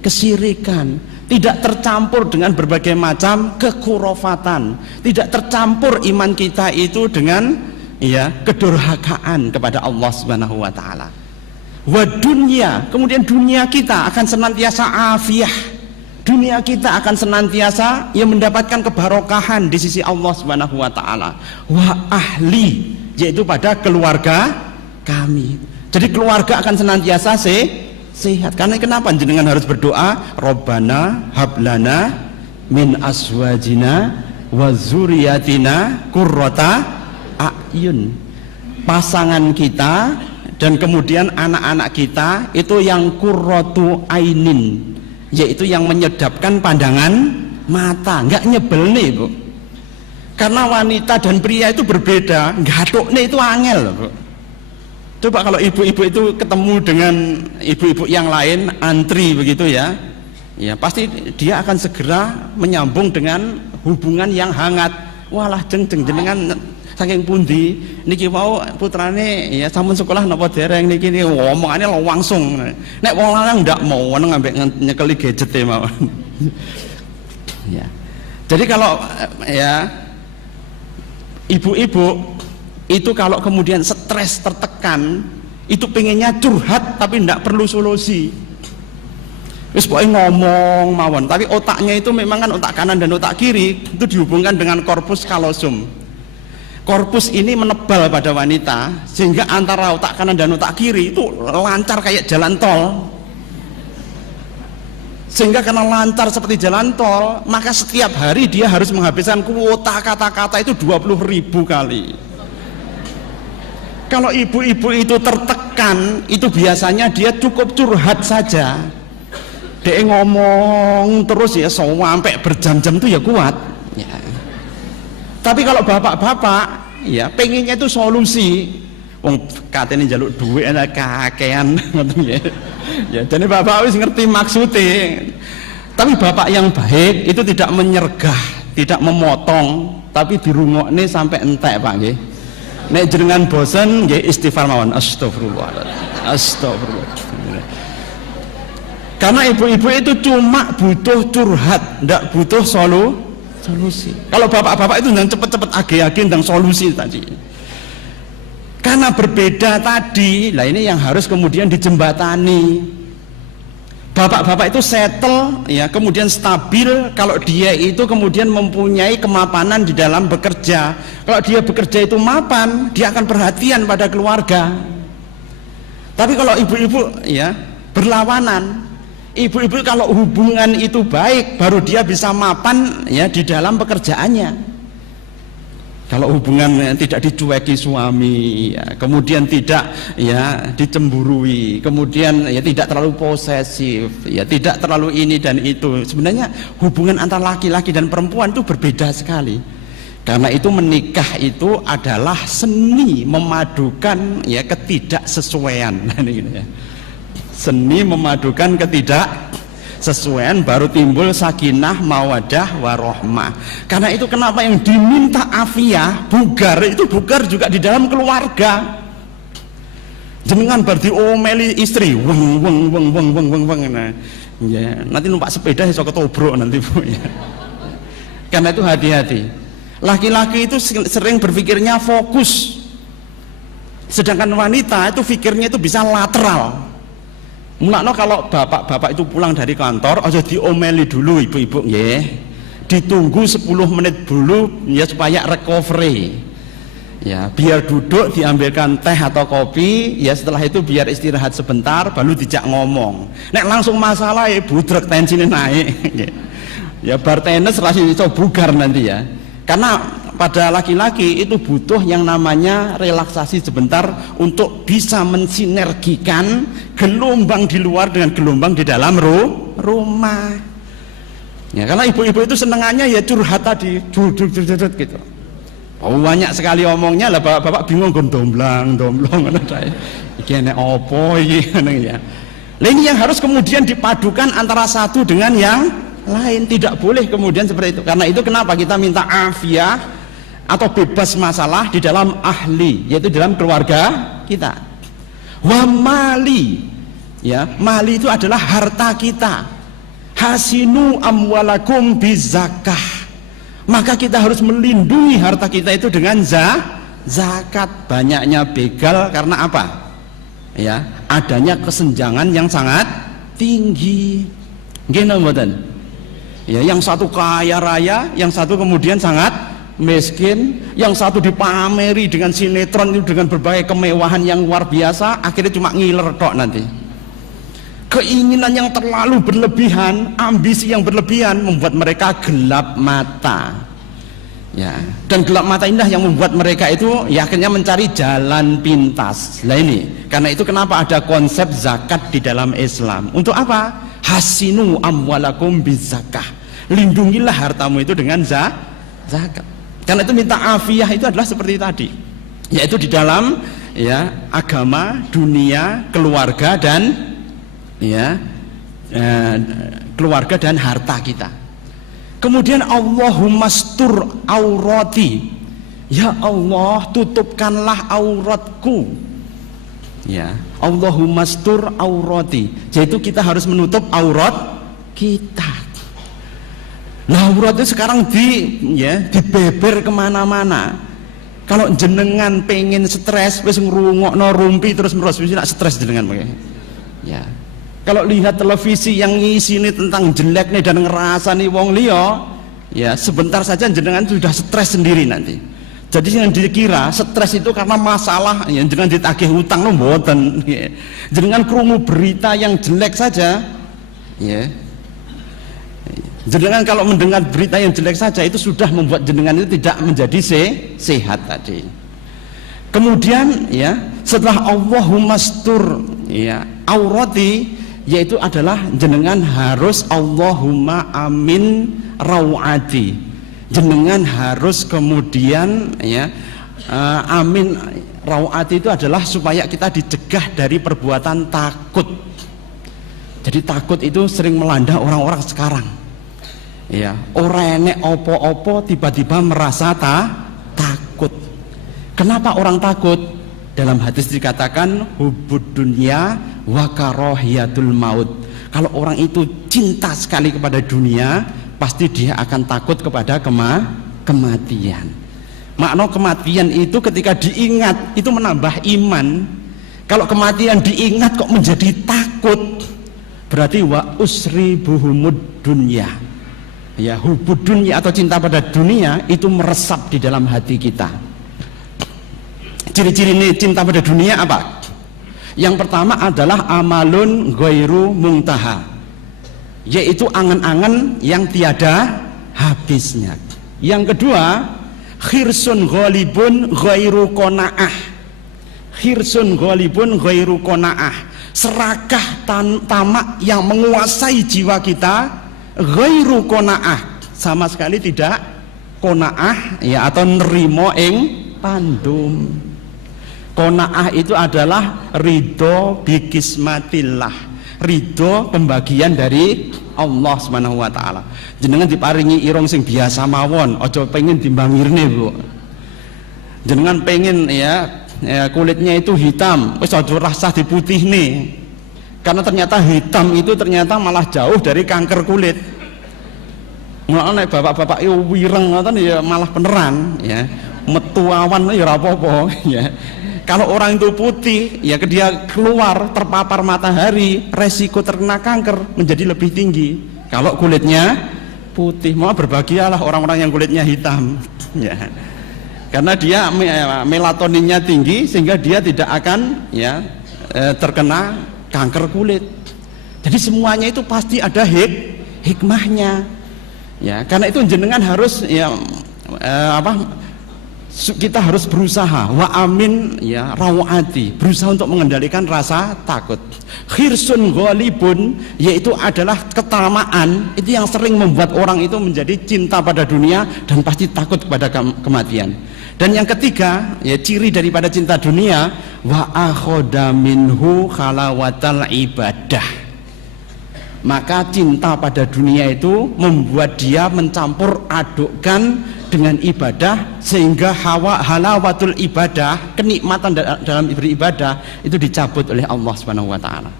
kesirikan, tidak tercampur dengan berbagai macam kekurofatan, tidak tercampur iman kita itu dengan ya kedurhakaan kepada Allah Subhanahu wa taala. Wa dunya, kemudian dunia kita akan senantiasa afiyah, dunia kita akan senantiasa yang mendapatkan kebarokahan di sisi Allah Subhanahu wa taala. Wa ahli, yaitu pada keluarga kami. Jadi keluarga akan senantiasa sehat. Karena kenapa jenengan harus berdoa, Rabbana hablana min aswajina wa zuriyatina qurrata a'yun. Pasangan kita dan kemudian anak-anak kita itu yang qurratu ainin, yaitu yang menyedapkan pandangan mata, enggak nyebel nih Bu. Karena wanita dan pria itu berbeda, gatuknya itu angel Bu. Coba kalau ibu-ibu itu ketemu dengan ibu-ibu yang lain, antri begitu ya, ya pasti dia akan segera menyambung dengan hubungan yang hangat. Walah jenengan saking pundi niki mau putrane ya sampun sekolah napa dereng niki ngomongane langsung. Nek wong lanang ndak mau ngambek nyekeli gadget e mawon. Ya. Jadi kalau ya ibu-ibu itu kalau kemudian stres, tertekan, itu pengennya curhat tapi tidak perlu solusi. Terus pokoknya ngomong mawon, tapi otaknya itu memang kan otak kanan dan otak kiri itu dihubungkan dengan korpus kalosum. Korpus ini menebal pada wanita sehingga antara otak kanan dan otak kiri itu lancar kayak jalan tol. Sehingga karena lancar seperti jalan tol, maka setiap hari dia harus menghabiskan kuota kata-kata itu 20.000 kali. Kalau ibu-ibu itu tertekan, itu biasanya dia cukup curhat saja. Dia ngomong terus ya sampai berjam-jam itu ya kuat. Ya. Tapi kalau bapak-bapak ya pengennya itu solusi. Wong katanya jaluk duit ana kakean ngoten ya. Ya, jadi bapak wis ngerti maksudnya. Tapi bapak yang baik itu tidak menyergah, tidak memotong, tapi dirungokne sampai entek Pak nggih. Nek jenengan bosen nggih istighfar mawon. Astagfirullah. Astagfirullah. Karena ibu-ibu itu cuma butuh curhat, ndak butuh solusi. Kalau bapak-bapak itu yang cepet-cepet age-age tentang solusi tadi. Karena berbeda tadi, lah ini yang harus kemudian dijembatani. Bapak-bapak itu settle, ya, kemudian stabil. Kalau dia itu kemudian mempunyai kemapanan di dalam bekerja. Kalau dia bekerja itu mapan, dia akan perhatian pada keluarga. Tapi kalau ibu-ibu, ya, berlawanan. Ibu-ibu kalau hubungan itu baik, baru dia bisa mapan, ya, di dalam pekerjaannya. Kalau hubungan tidak dicueki suami, ya, kemudian tidak ya dicemburui, kemudian ya tidak terlalu posesif, ya tidak terlalu ini dan itu. Sebenarnya hubungan antara laki-laki dan perempuan itu berbeda sekali. Karena itu menikah itu adalah seni memadukan ya ketidaksesuaian. Seni memadukan ketidaksesuaian, baru timbul sakinah, mawadah, warohmah. Karena itu kenapa yang diminta afiyah, bugar itu bugar juga di dalam keluarga. Jenengan berarti omeli istri, weng. Nah, ya, nanti numpak sepeda iso ketobrok nanti Bu ya. Karena itu hati-hati. Laki-laki itu sering berpikirnya fokus, sedangkan wanita itu pikirnya itu bisa lateral. Mulakno kalau bapak-bapak itu pulang dari kantor, aja diomeli dulu ibu-ibu nggih. Ditunggu 10 menit dulu ya supaya recovery. Ya, biar duduk diambilkan teh atau kopi, ya setelah itu biar istirahat sebentar baru dijak ngomong. Nek langsung masalah ya budrek tensinya naik. Ya bar tenis rasanya itu bugar nanti ya. Karena pada laki-laki itu butuh yang namanya relaksasi sebentar untuk bisa mensinergikan gelombang di luar dengan gelombang di dalam rumah. Ya, karena ibu-ibu itu senengannya ya curhat tadi, curhat gitu. Oh, banyak sekali omongnya lah, bapak bingung domblong iki enek opo iki ya. Lah ini yang harus kemudian dipadukan antara satu dengan yang lain, tidak boleh kemudian seperti itu. Karena itu kenapa kita minta afiyah atau bebas masalah di dalam ahli, yaitu dalam keluarga kita. Wa mali, ya, mali itu adalah harta kita. Hasinu amwalakum bizakah. Maka kita harus melindungi harta kita itu dengan zakat. Banyaknya begal karena apa? Ya, adanya kesenjangan yang sangat tinggi. Gimana mboten? Ya, yang satu kaya raya, yang satu kemudian sangat miskin, yang satu dipameri dengan sinetron itu dengan berbagai kemewahan yang luar biasa, akhirnya cuma ngiler tok nanti. Keinginan yang terlalu berlebihan, ambisi yang berlebihan membuat mereka gelap mata. Ya, dan gelap mata inilah yang membuat mereka itu ya akhirnya mencari jalan pintas. Nah ini, karena itu kenapa ada konsep zakat di dalam Islam. Untuk apa? Hasinu amwalakum bizakah. Lindungilah hartamu itu dengan zakat. Karena itu minta afiyah itu adalah seperti tadi, yaitu di dalam ya agama, dunia, keluarga dan ya keluarga dan harta kita. Kemudian Allahumma stur aurati, ya Allah tutupkanlah auratku. Ya, Allahumma stur aurati, yaitu kita harus menutup aurat kita. Nah, aurat itu sekarang dibeber kemana-mana. Kalau jenengan pengen stres, wis ngrungokno rumpi terus menerus, wis nak stres jenengan pakai. Ya. Kalau lihat televisi yang ngisi ini tentang jelek nih dan ngerasa nih wong liya, ya sebentar saja jenengan sudah stres sendiri nanti. Jadi yang dikira stres itu karena masalah yang jenengan ditagih hutang lo mboten. Ya. Jenengan krungu berita yang jelek saja, ya Jenengan kalau mendengar berita yang jelek saja itu sudah membuat jenengan itu tidak menjadi sehat tadi. Kemudian ya, setelah Allahumma stur ya aurati, yaitu adalah jenengan harus Allahumma amin rawati. Jenengan harus kemudian ya amin rawati itu adalah supaya kita dicegah dari perbuatan takut. Jadi takut itu sering melanda orang-orang sekarang. Ya, orang enek opo-opo tiba-tiba merasa takut. Kenapa orang takut? Dalam hadis dikatakan hubud dunya wa karahiyatul maut. Kalau orang itu cinta sekali kepada dunia, pasti dia akan takut kepada kematian. Makna kematian itu ketika diingat itu menambah iman. Kalau kematian diingat kok menjadi takut, berarti wa usri buhumud dunya. Ya, hubud dunia atau cinta pada dunia itu meresap di dalam hati kita. Ciri-ciri ini cinta pada dunia apa? Yang pertama adalah amalun ghairu muntaha, yaitu angan-angan yang tiada habisnya. Yang kedua, khirsun ghalibun ghairu qanaah. Khirsun ghalibun ghairu qanaah, serakah tamak yang menguasai jiwa kita, ghairu qanaah, sama sekali tidak qanaah ya, atau nerimo ing pandum. Qanaah itu adalah ridho bikismatillah, ridho pembagian dari Allah Subhanahu wa taala. Jenengan diparingi irung sing biasa mawon, aja pengen dimbangirne, Bu. Jenengan pengen ya kulitnya itu hitam, wis aja rasah diputihne. Karena ternyata hitam itu ternyata malah jauh dari kanker kulit. Mulane bapak-bapak itu wireng ngoten ya malah beneran ya. Metu awan ya ora apa-apa ya. Kalau orang itu putih ya dia keluar terpapar matahari, resiko terkena kanker menjadi lebih tinggi. Kalau kulitnya putih, mau berbahagialah orang-orang yang kulitnya hitam ya. Karena dia melatoninnya tinggi sehingga dia tidak akan ya terkena kanker kulit. Jadi semuanya itu pasti ada hikmahnya ya. Karena itu jenengan harus ya kita harus berusaha wa amin ya rawati, berusaha untuk mengendalikan rasa takut. Khirsun ghalibun, yaitu adalah ketamaan, itu yang sering membuat orang itu menjadi cinta pada dunia dan pasti takut kepada kematian. Dan yang ketiga ya ciri daripada cinta dunia, wa akhoda minhu khalawatal ibadah. Maka cinta pada dunia itu membuat dia mencampur adukkan dengan ibadah, sehingga halawatul ibadah, kenikmatan dalam beribadah itu dicabut oleh Allah Subhanahu wa taala.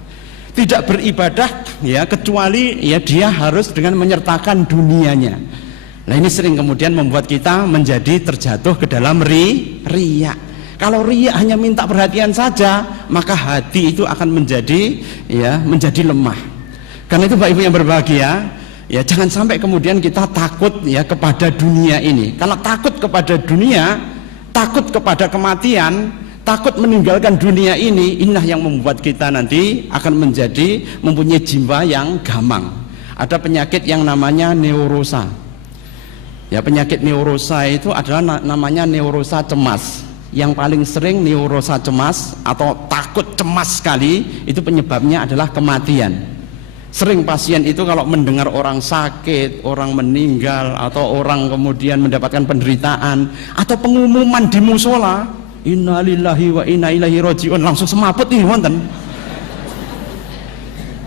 Tidak beribadah ya kecuali ya dia harus dengan menyertakan dunianya. Nah ini sering kemudian membuat kita menjadi terjatuh ke dalam riya. Kalau riya hanya minta perhatian saja, maka hati itu akan menjadi lemah. Karena itu Bapak Ibu yang berbahagia, ya jangan sampai kemudian kita takut ya kepada dunia ini. Kalau takut kepada dunia, takut kepada kematian, takut meninggalkan dunia ini, inilah yang membuat kita nanti akan mempunyai jiwa yang gamang. Ada penyakit yang namanya neurosa. Ya, penyakit neurosa itu adalah namanya neurosa cemas. Yang paling sering neurosa cemas atau takut cemas sekali itu penyebabnya adalah kematian. Sering pasien itu kalau mendengar orang sakit, orang meninggal, atau orang kemudian mendapatkan penderitaan, atau pengumuman di musola, innalillahi wa inna ilaihi rajiun, langsung semaput nih wonten.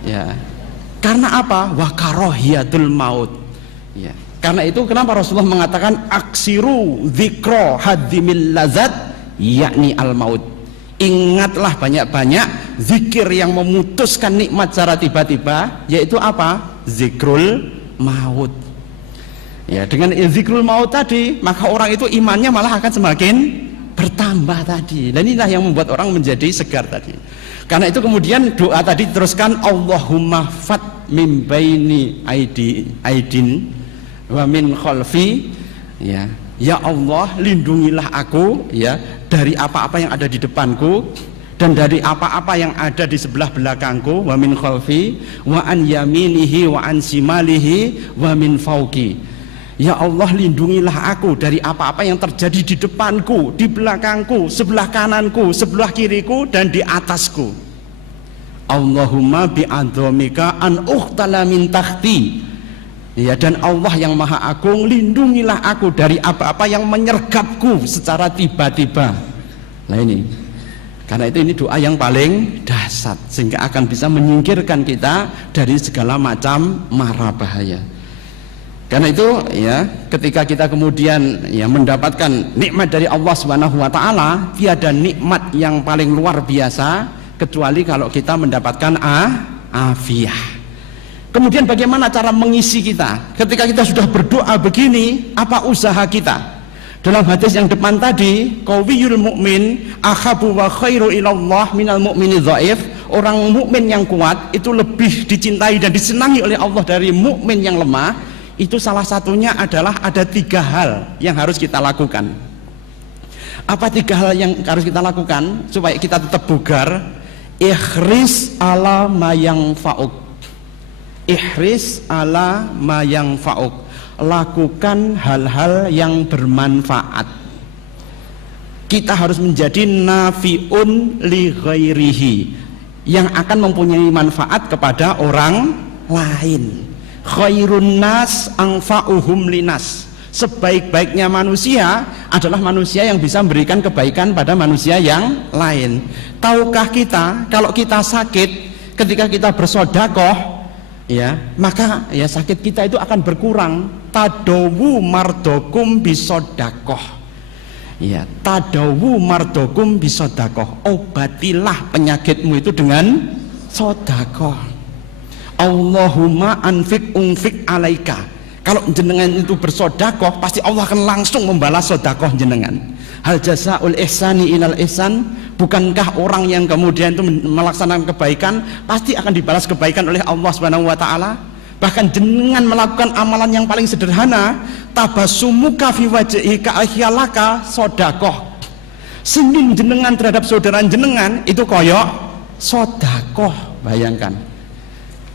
Ya. Karena apa? Wa karahiyatul maut. Ya. Karena itu kenapa Rasulullah mengatakan aksiru dzikra hadimil lazat, yakni al maut. Ingatlah banyak-banyak zikir yang memutuskan nikmat secara tiba-tiba, yaitu apa? Zikrul maut. Ya, dengan zikrul maut tadi, maka orang itu imannya malah akan semakin bertambah tadi. Dan inilah yang membuat orang menjadi segar tadi. Karena itu kemudian doa tadi diteruskan, Allahumma fat min baini aidin wa min khalfi, ya Allah lindungilah aku ya dari apa-apa yang ada di depanku dan dari apa-apa yang ada di sebelah belakangku, wa min khalfi wa an yaminihi wa an simalihi wa min fauqi. Ya Allah, lindungilah aku dari apa-apa yang terjadi di depanku, di belakangku, sebelah kananku, sebelah kiriku, dan di atasku. Allahumma bi'adzamika an ukhtala min takhti. Ya, dan Allah yang maha agung, lindungilah aku dari apa-apa yang menyergapku secara tiba-tiba. Nah ini, karena ini doa yang paling dahsyat, sehingga akan bisa menyingkirkan kita dari segala macam mara bahaya. Karena itu ya, ketika kita kemudian ya mendapatkan nikmat dari Allah Subhanahu wa taala, tiada nikmat yang paling luar biasa kecuali kalau kita mendapatkan afiah. Kemudian bagaimana cara mengisi kita? Ketika kita sudah berdoa begini, apa usaha kita? Dalam hadis yang depan tadi, qawiyul mu'min akhabu wa khairu ilallah minal mu'mini dhaif. Orang mukmin yang kuat itu lebih dicintai dan disenangi oleh Allah dari mukmin yang lemah. Itu salah satunya adalah ada 3 hal yang harus kita lakukan. Apa 3 hal yang harus kita lakukan supaya kita tetap bugar? Ihris ala ma yanfa'uk. Ihris ala ma yanfa'uk. Lakukan hal-hal yang bermanfaat. Kita harus menjadi nafi'un li ghairihi, yang akan mempunyai manfaat kepada orang lain. Khairun nas anfa'uhum linas. Sebaik-baiknya manusia adalah manusia yang bisa memberikan kebaikan pada manusia yang lain. Tahukah kita kalau kita sakit, ketika kita bersedekah, ya, maka ya sakit kita itu akan berkurang. Tadawu mardokum bisedekah. Ya, tadawu mardokum bisedekah. Obatilah penyakitmu itu dengan sedekah. Allahumma anfik unfik alaika. Kalau jenengan itu bersedekah, pasti Allah akan langsung membalas sedekah jenengan. Hal jazaul ihsani ilal ihsan. Bukankah orang yang kemudian itu melaksanakan kebaikan pasti akan dibalas kebaikan oleh Allah Subhanahu wa taala? Bahkan jenengan melakukan amalan yang paling sederhana, tabassumuka fi wajhika ahyalaka sedekah. Senyum jenengan terhadap saudara jenengan itu koyok sedekah. Bayangkan.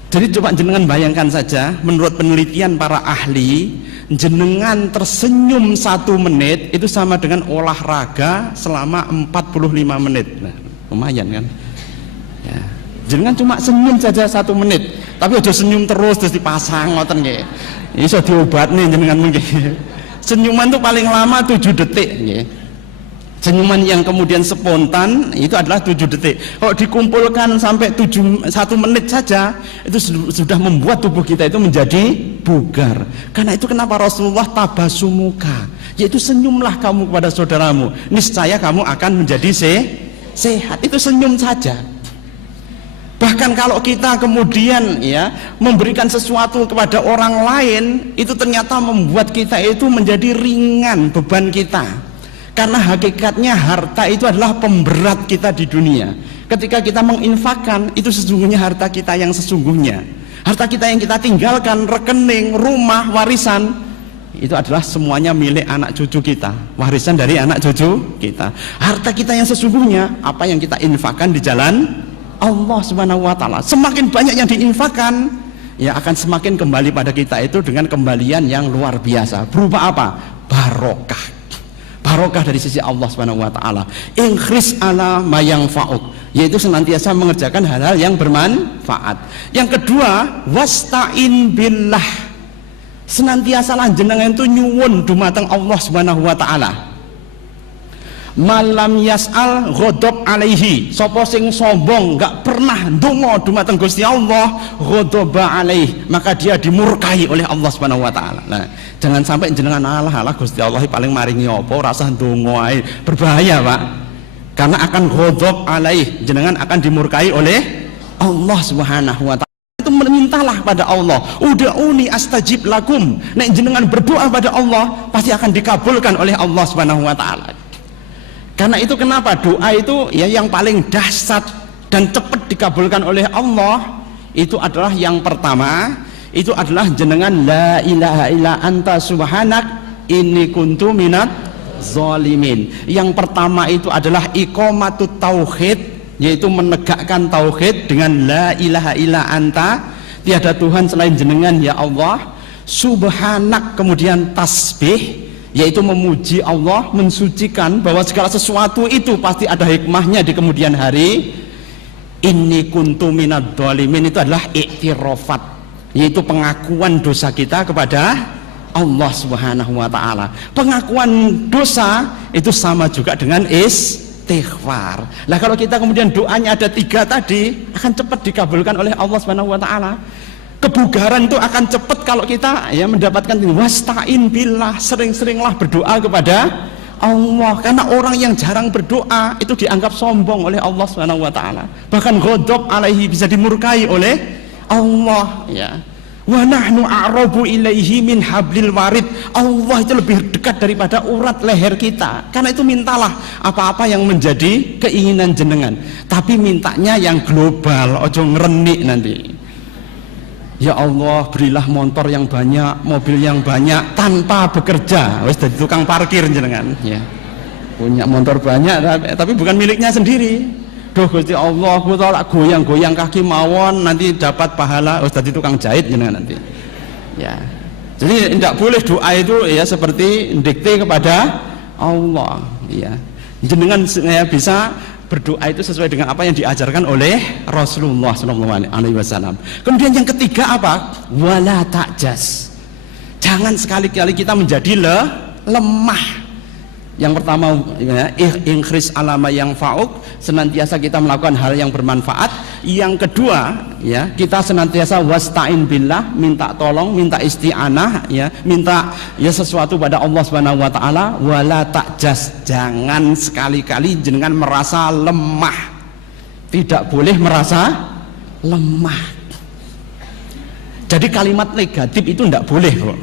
Jadi coba jenengan bayangkan saja, menurut penelitian para ahli, jenengan tersenyum 1 menit itu sama dengan olahraga selama 45 menit. Nah, lumayan kan? Ya. Jenengan cuma senyum saja 1 menit, tapi udah senyum terus dipasang ngoten nggih. Iso diobatne jenengan mungkin. Senyuman itu paling lama 7 detik nggih. Senyuman yang kemudian spontan itu adalah 7 detik. Kalau dikumpulkan sampai 1 menit saja, itu sudah membuat tubuh kita itu menjadi bugar. Karena itu kenapa Rasulullah tabasumuka, yaitu senyumlah kamu kepada saudaramu, niscaya kamu akan menjadi sehat. Itu senyum saja. Bahkan kalau kita kemudian ya memberikan sesuatu kepada orang lain, itu ternyata membuat kita itu menjadi ringan beban kita. Karena hakikatnya harta itu adalah pemberat kita di dunia. Ketika kita menginfakkan, itu sesungguhnya harta kita yang sesungguhnya. Harta kita yang kita tinggalkan, rekening, rumah, warisan, itu adalah semuanya milik anak cucu kita. Warisan dari anak cucu kita. Harta kita yang sesungguhnya, apa yang kita infakkan di jalan Allah Subhanahu wa taala. Semakin banyak yang diinfakkan, ya akan semakin kembali pada kita itu dengan kembalian yang luar biasa. Berupa apa? Barokah. Barokah dari sisi Allah Subhanahu wa taala. Ikhris ala ma yanfa'uk, yaitu senantiasa mengerjakan hal-hal yang bermanfaat. Yang kedua, wasta'in billah. Senantiasalah jenengan itu nyuwun dumateng Allah Subhanahu wa taala. Malam yas'al ghadab alaihi. Sapa sing sombong enggak pernah ndonga dumateng Gusti Allah, ghadaba alaihi, maka dia dimurkai oleh Allah Subhanahu wa taala. Nah, jangan sampai jenengan alah Gusti Allah paling maringi apa ora usah ndonga ae. Berbahaya, Pak. Karena akan ghadab alaihi, jenengan akan dimurkai oleh Allah Subhanahu wa taala. Itu memintalah pada Allah, ud'uni astajib lakum. Nek jenengan berdoa pada Allah, pasti akan dikabulkan oleh Allah Subhanahu wa taala. Karena itu kenapa doa itu ya yang paling dahsyat dan cepat dikabulkan oleh Allah, itu adalah yang pertama, itu adalah jenengan la ilaha illa anta subhanak inni kuntu minat zalimin. Yang pertama itu adalah iqamatut tauhid yaitu menegakkan tauhid dengan la ilaha illa anta, tiada Tuhan selain jenengan ya Allah. Subhanak, kemudian tasbih, yaitu memuji Allah, mensucikan bahwa segala sesuatu itu pasti ada hikmahnya di kemudian hari. Inni kuntu minadh dhalimin, itu adalah iktirafat, yaitu pengakuan dosa kita kepada Allah Subhanahu wa taala. Pengakuan dosa itu sama juga dengan istighfar. Lah kalau kita kemudian doanya ada 3 tadi, akan cepat dikabulkan oleh Allah Subhanahu wa taala. Kebugaran itu akan cepat kalau kita ya mendapatkan wasta'in billah, sering-seringlah berdoa kepada Allah, karena orang yang jarang berdoa itu dianggap sombong oleh Allah Subhanahu wa taala. Bahkan ghadab alaihi, bisa dimurkai oleh Allah ya. Wa nahnu a'rabu ilaihi min hablil warid. Allah itu lebih dekat daripada urat leher kita. Karena itu mintalah apa-apa yang menjadi keinginan jenengan, tapi mintanya yang global, ojo ngerenik nanti. Ya Allah, berilah motor yang banyak, mobil yang banyak tanpa bekerja. Wes jadi tukang parkir jenengan ya. Punya motor banyak tapi bukan miliknya sendiri. Duh Gusti Allah, aku tolak goyang-goyang kaki mawon nanti dapat pahala. Wes jadi tukang jahit jenengan nanti. Ya. Jadi tidak boleh doa itu ya seperti dikte kepada Allah ya. Jenengan ya bisa berdoa itu sesuai dengan apa yang diajarkan oleh Rasulullah SAW. Kemudian yang ketiga apa? Wala ta'jas. Jangan sekali-kali kita menjadi lemah. Yang pertama ya, ikhris alama yang fa'uk, senantiasa kita melakukan hal yang bermanfaat. Yang kedua ya, kita senantiasa wasta'in billah, minta tolong, minta isti'anah ya, minta ya sesuatu pada Allah Subhanahu wa taala. Wala ta'jas, jangan sekali-kali jenengan merasa lemah. Tidak boleh merasa lemah. Jadi kalimat negatif itu tidak boleh kok.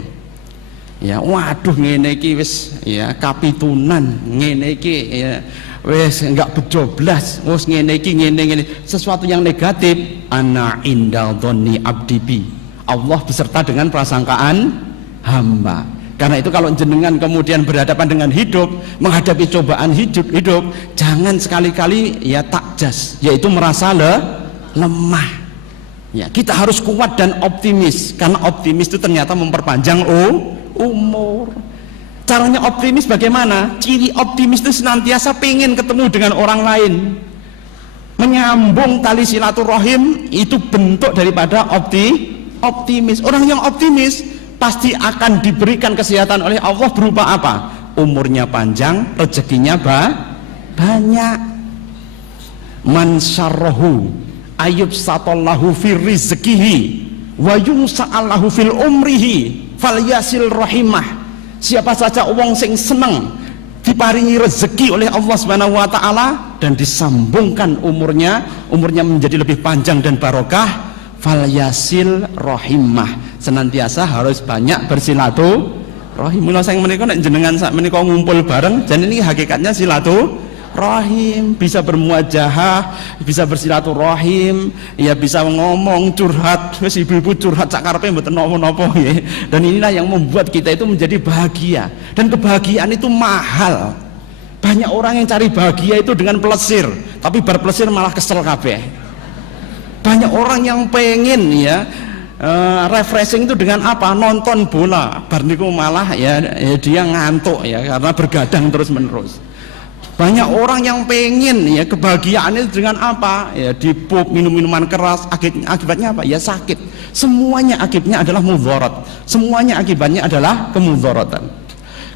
Ya, waduh ngene iki wis ya kapitunan, ngene iki ya wis enggak bejoblas, wis ngene iki ngene. Sesuatu yang negatif, ana inda dhonni abdi bi. Allah beserta dengan prasangkaan hamba. Karena itu kalau jenengan kemudian berhadapan dengan hidup, menghadapi cobaan hidup, jangan sekali-kali ya takjas, yaitu merasa lemah. Ya, kita harus kuat dan optimis, karena optimis itu ternyata memperpanjang umur. Caranya optimis bagaimana? Ciri optimis itu senantiasa pengen ketemu dengan orang lain, menyambung tali silaturahim, itu bentuk daripada optimis. Orang yang optimis pasti akan diberikan kesehatan oleh Allah berupa apa? Umurnya panjang, rezekinya banyak. Man syarrahu ayub satallahu fir rizqihi wa yumsa'allahu fil umrihi falyasil rahimah. Siapa saja wong sing seneng diparingi rezeki oleh Allah Subhanahu wa taala dan disambungkan umurnya menjadi lebih panjang dan barokah, falyasil rahimah, senantiasa harus banyak bersilaturahim. Mula sing menika nek jenengan sak menika ngumpul bareng, jan ini hakikatnya silaturahim, bisa bermuajahah, bisa bersilaturahim, ya bisa ngomong curhat, wis ibu-ibu curhat sak karepe mboten napa-napa nggih. Dan inilah yang membuat kita itu menjadi bahagia. Dan kebahagiaan itu mahal. Banyak orang yang cari bahagia itu dengan pelesir, tapi bar pelesir malah kesel kabeh. Banyak orang yang pengen ya refreshing itu dengan apa? Nonton bola. Bar niku malah ya dia ngantuk ya karena bergadang terus-menerus. Banyak orang yang pengen ya kebahagiaan itu dengan apa? Ya dipub, minum-minuman keras, akibatnya apa? Ya sakit. Semuanya akibatnya adalah mudharat. Semuanya akibatnya adalah kemudharatan.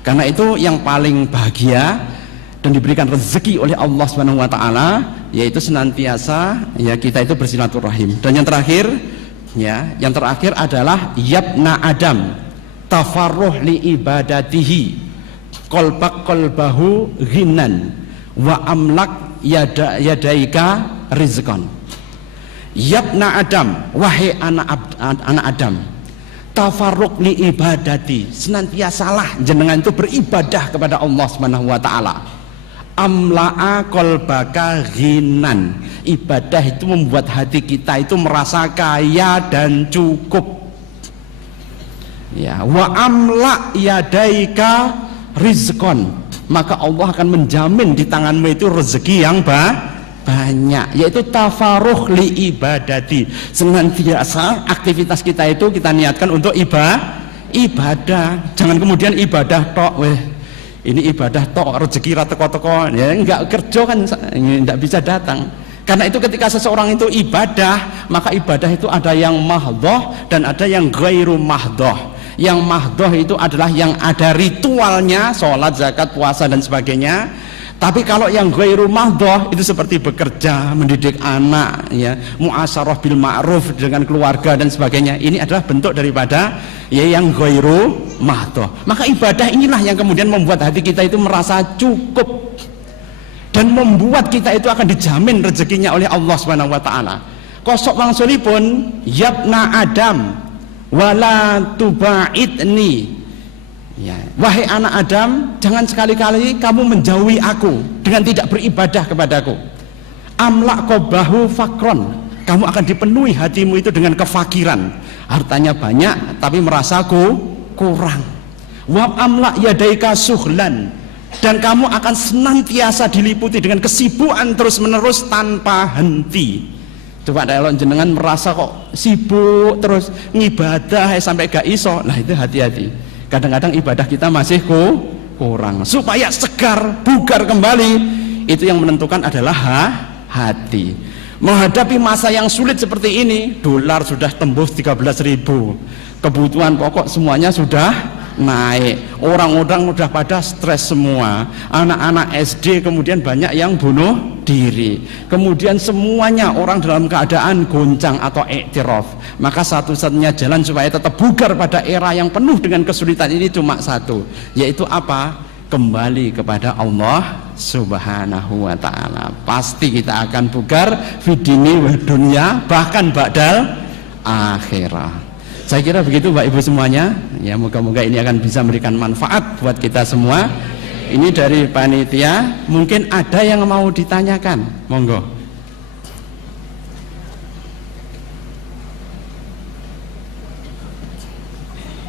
Karena itu yang paling bahagia dan diberikan rezeki oleh Allah Subhanahu wa taala yaitu senantiasa ya kita itu bersilaturahim. Dan yang terakhir adalah yabna adam tafarruh li ibadatihi qalbahu ghinan wa amlak yadaika rizqan. Yabna adam, wahai anak Adam, tafarruq li ibadati, senantiasalah jenengan itu beribadah kepada Allah Subhanahu wa taala. Amla'a qalbaka ghinan, ibadah itu membuat hati kita itu merasa kaya dan cukup. Ya, wa amla yadaika rizqan, maka Allah akan menjamin di tanganmu itu rezeki yang banyak, yaitu tafaruh li ibadati. Senantiasa aktivitas kita itu kita niatkan untuk ibadah. Jangan kemudian ibadah tok, ini ibadah tok, rezeki ra teko-teko, ya enggak kerja kan enggak bisa datang. Karena itu ketika seseorang itu ibadah, maka ibadah itu ada yang mahdhah dan ada yang ghairu mahdhah. Yang mahdhah itu adalah yang ada ritualnya, sholat, zakat, puasa dan sebagainya. Tapi kalau yang ghairu mahdhah itu seperti bekerja, mendidik anak, ya, muasyarah bil ma'ruf dengan keluarga dan sebagainya. Ini adalah bentuk daripada ya yang ghairu mahdhah. Maka ibadah inilah yang kemudian membuat hati kita itu merasa cukup dan membuat kita itu akan dijamin rezekinya oleh Allah Subhanahu wa taala. Kosok wangsulipun yabna Adam wala tubaidni. Ya, wahai anak Adam, jangan sekali-kali kamu menjauhi aku dengan tidak beribadah kepadaku. Amlak qabahu fakron, kamu akan dipenuhi hatimu itu dengan kefakiran. Hartanya banyak tapi merasa kurang. Wa amlak yadaika suhlan, dan kamu akan senantiasa diliputi dengan kesibukan terus-menerus tanpa henti. Coba kalau jenengan merasa kok sibuk terus ngibadah sampai gak iso, nah itu hati-hati. Kadang-kadang ibadah kita masih kurang. Supaya segar, bugar kembali, itu yang menentukan adalah hati. Menghadapi masa yang sulit seperti ini, dolar sudah tembus 13.000, kebutuhan pokok semuanya sudah naik, orang-orang udah pada stres semua, anak-anak SD kemudian banyak yang bunuh diri, kemudian semuanya orang dalam keadaan goncang atau iktiraf. Maka satu-satunya jalan supaya tetap bugar pada era yang penuh dengan kesulitan ini cuma satu, yaitu apa? Kembali kepada Allah Subhanahu wa ta'ala. Pasti kita akan bugar fidini wa dunya, bahkan ba'dal akhirah. Saya kira begitu Bapak Ibu semuanya. Ya, moga-moga ini akan bisa memberikan manfaat buat kita semua. Ini dari panitia. Mungkin ada yang mau ditanyakan, monggo.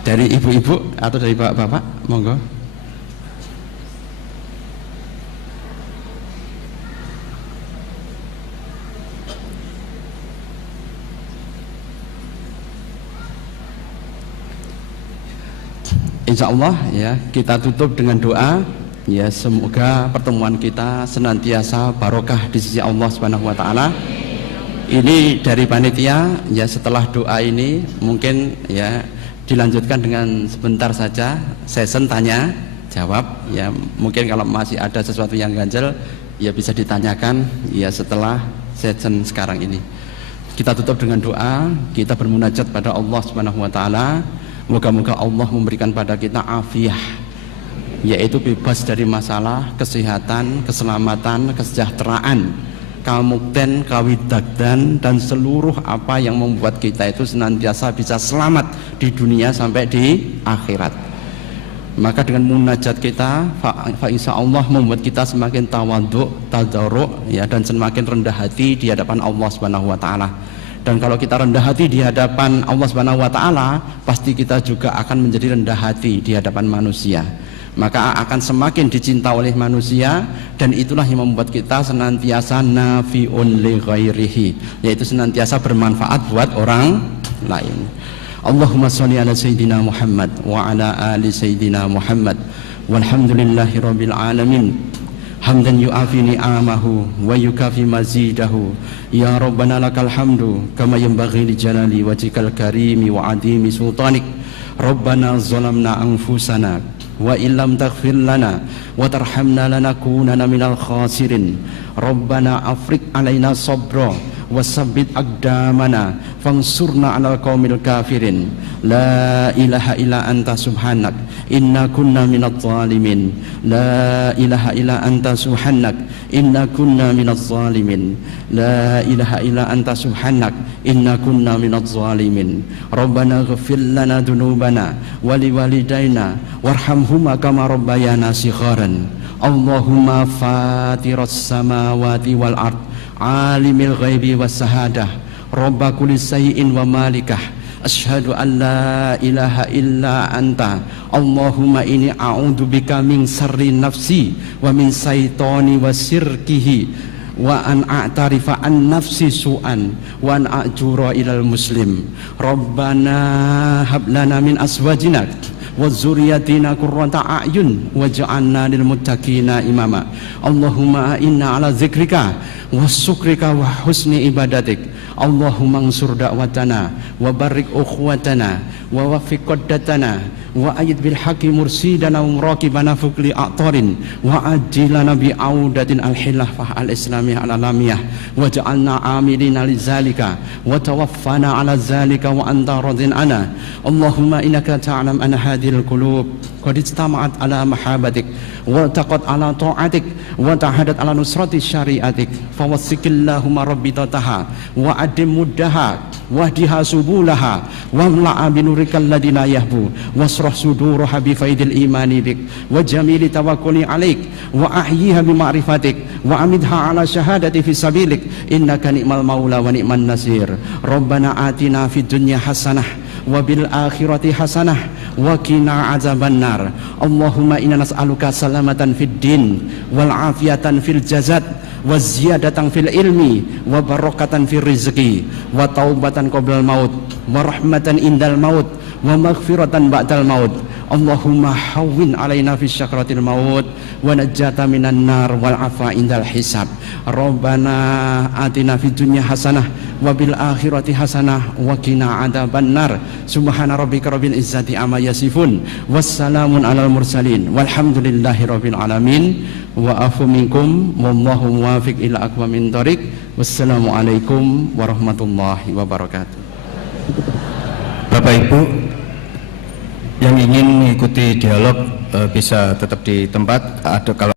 Dari ibu-ibu atau dari bapak-bapak, monggo. Insya Allah ya, kita tutup dengan doa. Ya, semoga pertemuan kita senantiasa barokah di sisi Allah Subhanahu wa taala. Ini dari panitia. Ya, setelah doa ini mungkin ya dilanjutkan dengan sebentar saja session tanya jawab. Ya, mungkin kalau masih ada sesuatu yang ganjel ya bisa ditanyakan ya setelah session sekarang ini. Kita tutup dengan doa, kita bermunajat pada Allah Subhanahu wa taala. Moga-moga Allah memberikan pada kita afiah, yaitu bebas dari masalah, kesehatan, keselamatan, kesejahteraan, kamukten, kawidagdan, dan seluruh apa yang membuat kita itu senantiasa bisa selamat di dunia sampai di akhirat. Maka dengan munajat kita, insya Allah membuat kita semakin tawadhu, tadarru, ya, dan semakin rendah hati di hadapan Allah Subhanahu wa taala. Dan kalau kita rendah hati di hadapan Allah Subhanahu wa taala, pasti kita juga akan menjadi rendah hati di hadapan manusia. Maka akan semakin dicinta oleh manusia, dan itulah yang membuat kita senantiasa nafi'un li ghairihi, yaitu senantiasa bermanfaat buat orang lain. Allahumma sholli ala sayyidina Muhammad wa ala ali sayyidina Muhammad walhamdulillahi rabbil alamin. Hamdan yu'afi ni'amahu wa yukafi mazidahu. Ya Rabbana lakal hamdu kama yanbaghi li jalali wajhikal karimi wa adimi sultanik. Rabbana zalamna anfusana wa illam taghfir lana wa tarhamna lanakunanna minal khasirin. Rabbana afriq alaina sabra wasabbit aqdamana fansurna 'alal qaumil kafirin. La ilaha illa anta subhanak inna kunna minadh zalimin. La ilaha illa anta subhanak inna kunna minadh zalimin. La ilaha illa anta subhanak inna kunna minadh zalimin. Rabbana ighfir lana dzunubana wa liwalidayna warhamhuma kama rabbayana shigharan. Allahumma fatiras samawati wal ard alimil ghaibi was sahadah robba kulli syai'in wa malikah asyhadu an la ilaha illa anta Allahumma inni a'udzubika min syarri nafsi wa min syaitani wa syirkihi wa an a'tarifa an nafsi su'an wa an a'jura ilal muslim. Rabbana hab lana min azwajina wa dzurriyyatina qurrata a'yun waj'alna lil muttaqina imama. Allahumma inna ala dzikrika wa syukrika wa husni ibadatik. Allahumma ansur da'watana wa barik ukhwatana wa waffiq qaddatana wa ayyid bil haqqi mursidana wa muraqibana fukli a'tarin wa ajilana bi audatin al khilafah al islamiyah al alamiyah waj'alna amilina lizalika wa tawaffana ala zalika wa anta radin ana. Allahumma innaka ta'lam anna hadhil qulub qad istama'at ala mahabbatik wa taqat ala ta'atik wa tahadat ala nusrati syariatik fawassikillahumma rabbitataha wa adim muddaha wahdiha subulaha wa mla'a binurikal ladina yahbu wasrah suduraha bi faidil imani bik wa jamili tawakkuli alaik wa ahyiha bi ma'rifatik wa amidha ala syahadati fi sabilik innaka ni'mal maula wa ni'man nasir. Rabbana atina fid dunya hasanah wa bil akhirati hasanah wa qina azabannar. Allahumma inna nas'aluka salamatan fid din wal afiyatan fil jasad wa ziyadatan fil ilmi wa barakatan fil rizqi wa taubatan qoblal maut wa rahmatan indal maut wa maghfiratan ba'dal maut. Allahumma hawwin alaina fi syakratil maut wa najjata minan nar wal afa indal hisab. Rabbana atina fid dunya hasanah wa bil akhirati hasanah wa qina adzabannar. Subhana rabbika rabbil izzati amma yasifun wassalamun alal mursalin walhamdulillahi rabbil alamin wa afu minkum wallahu muwaffiq ila aqwamit thoriq. Wassalamu alaikum warahmatullahi wabarakatuh. Bapak Ibu yang ingin mengikuti dialog bisa tetap di tempat. Ada kalau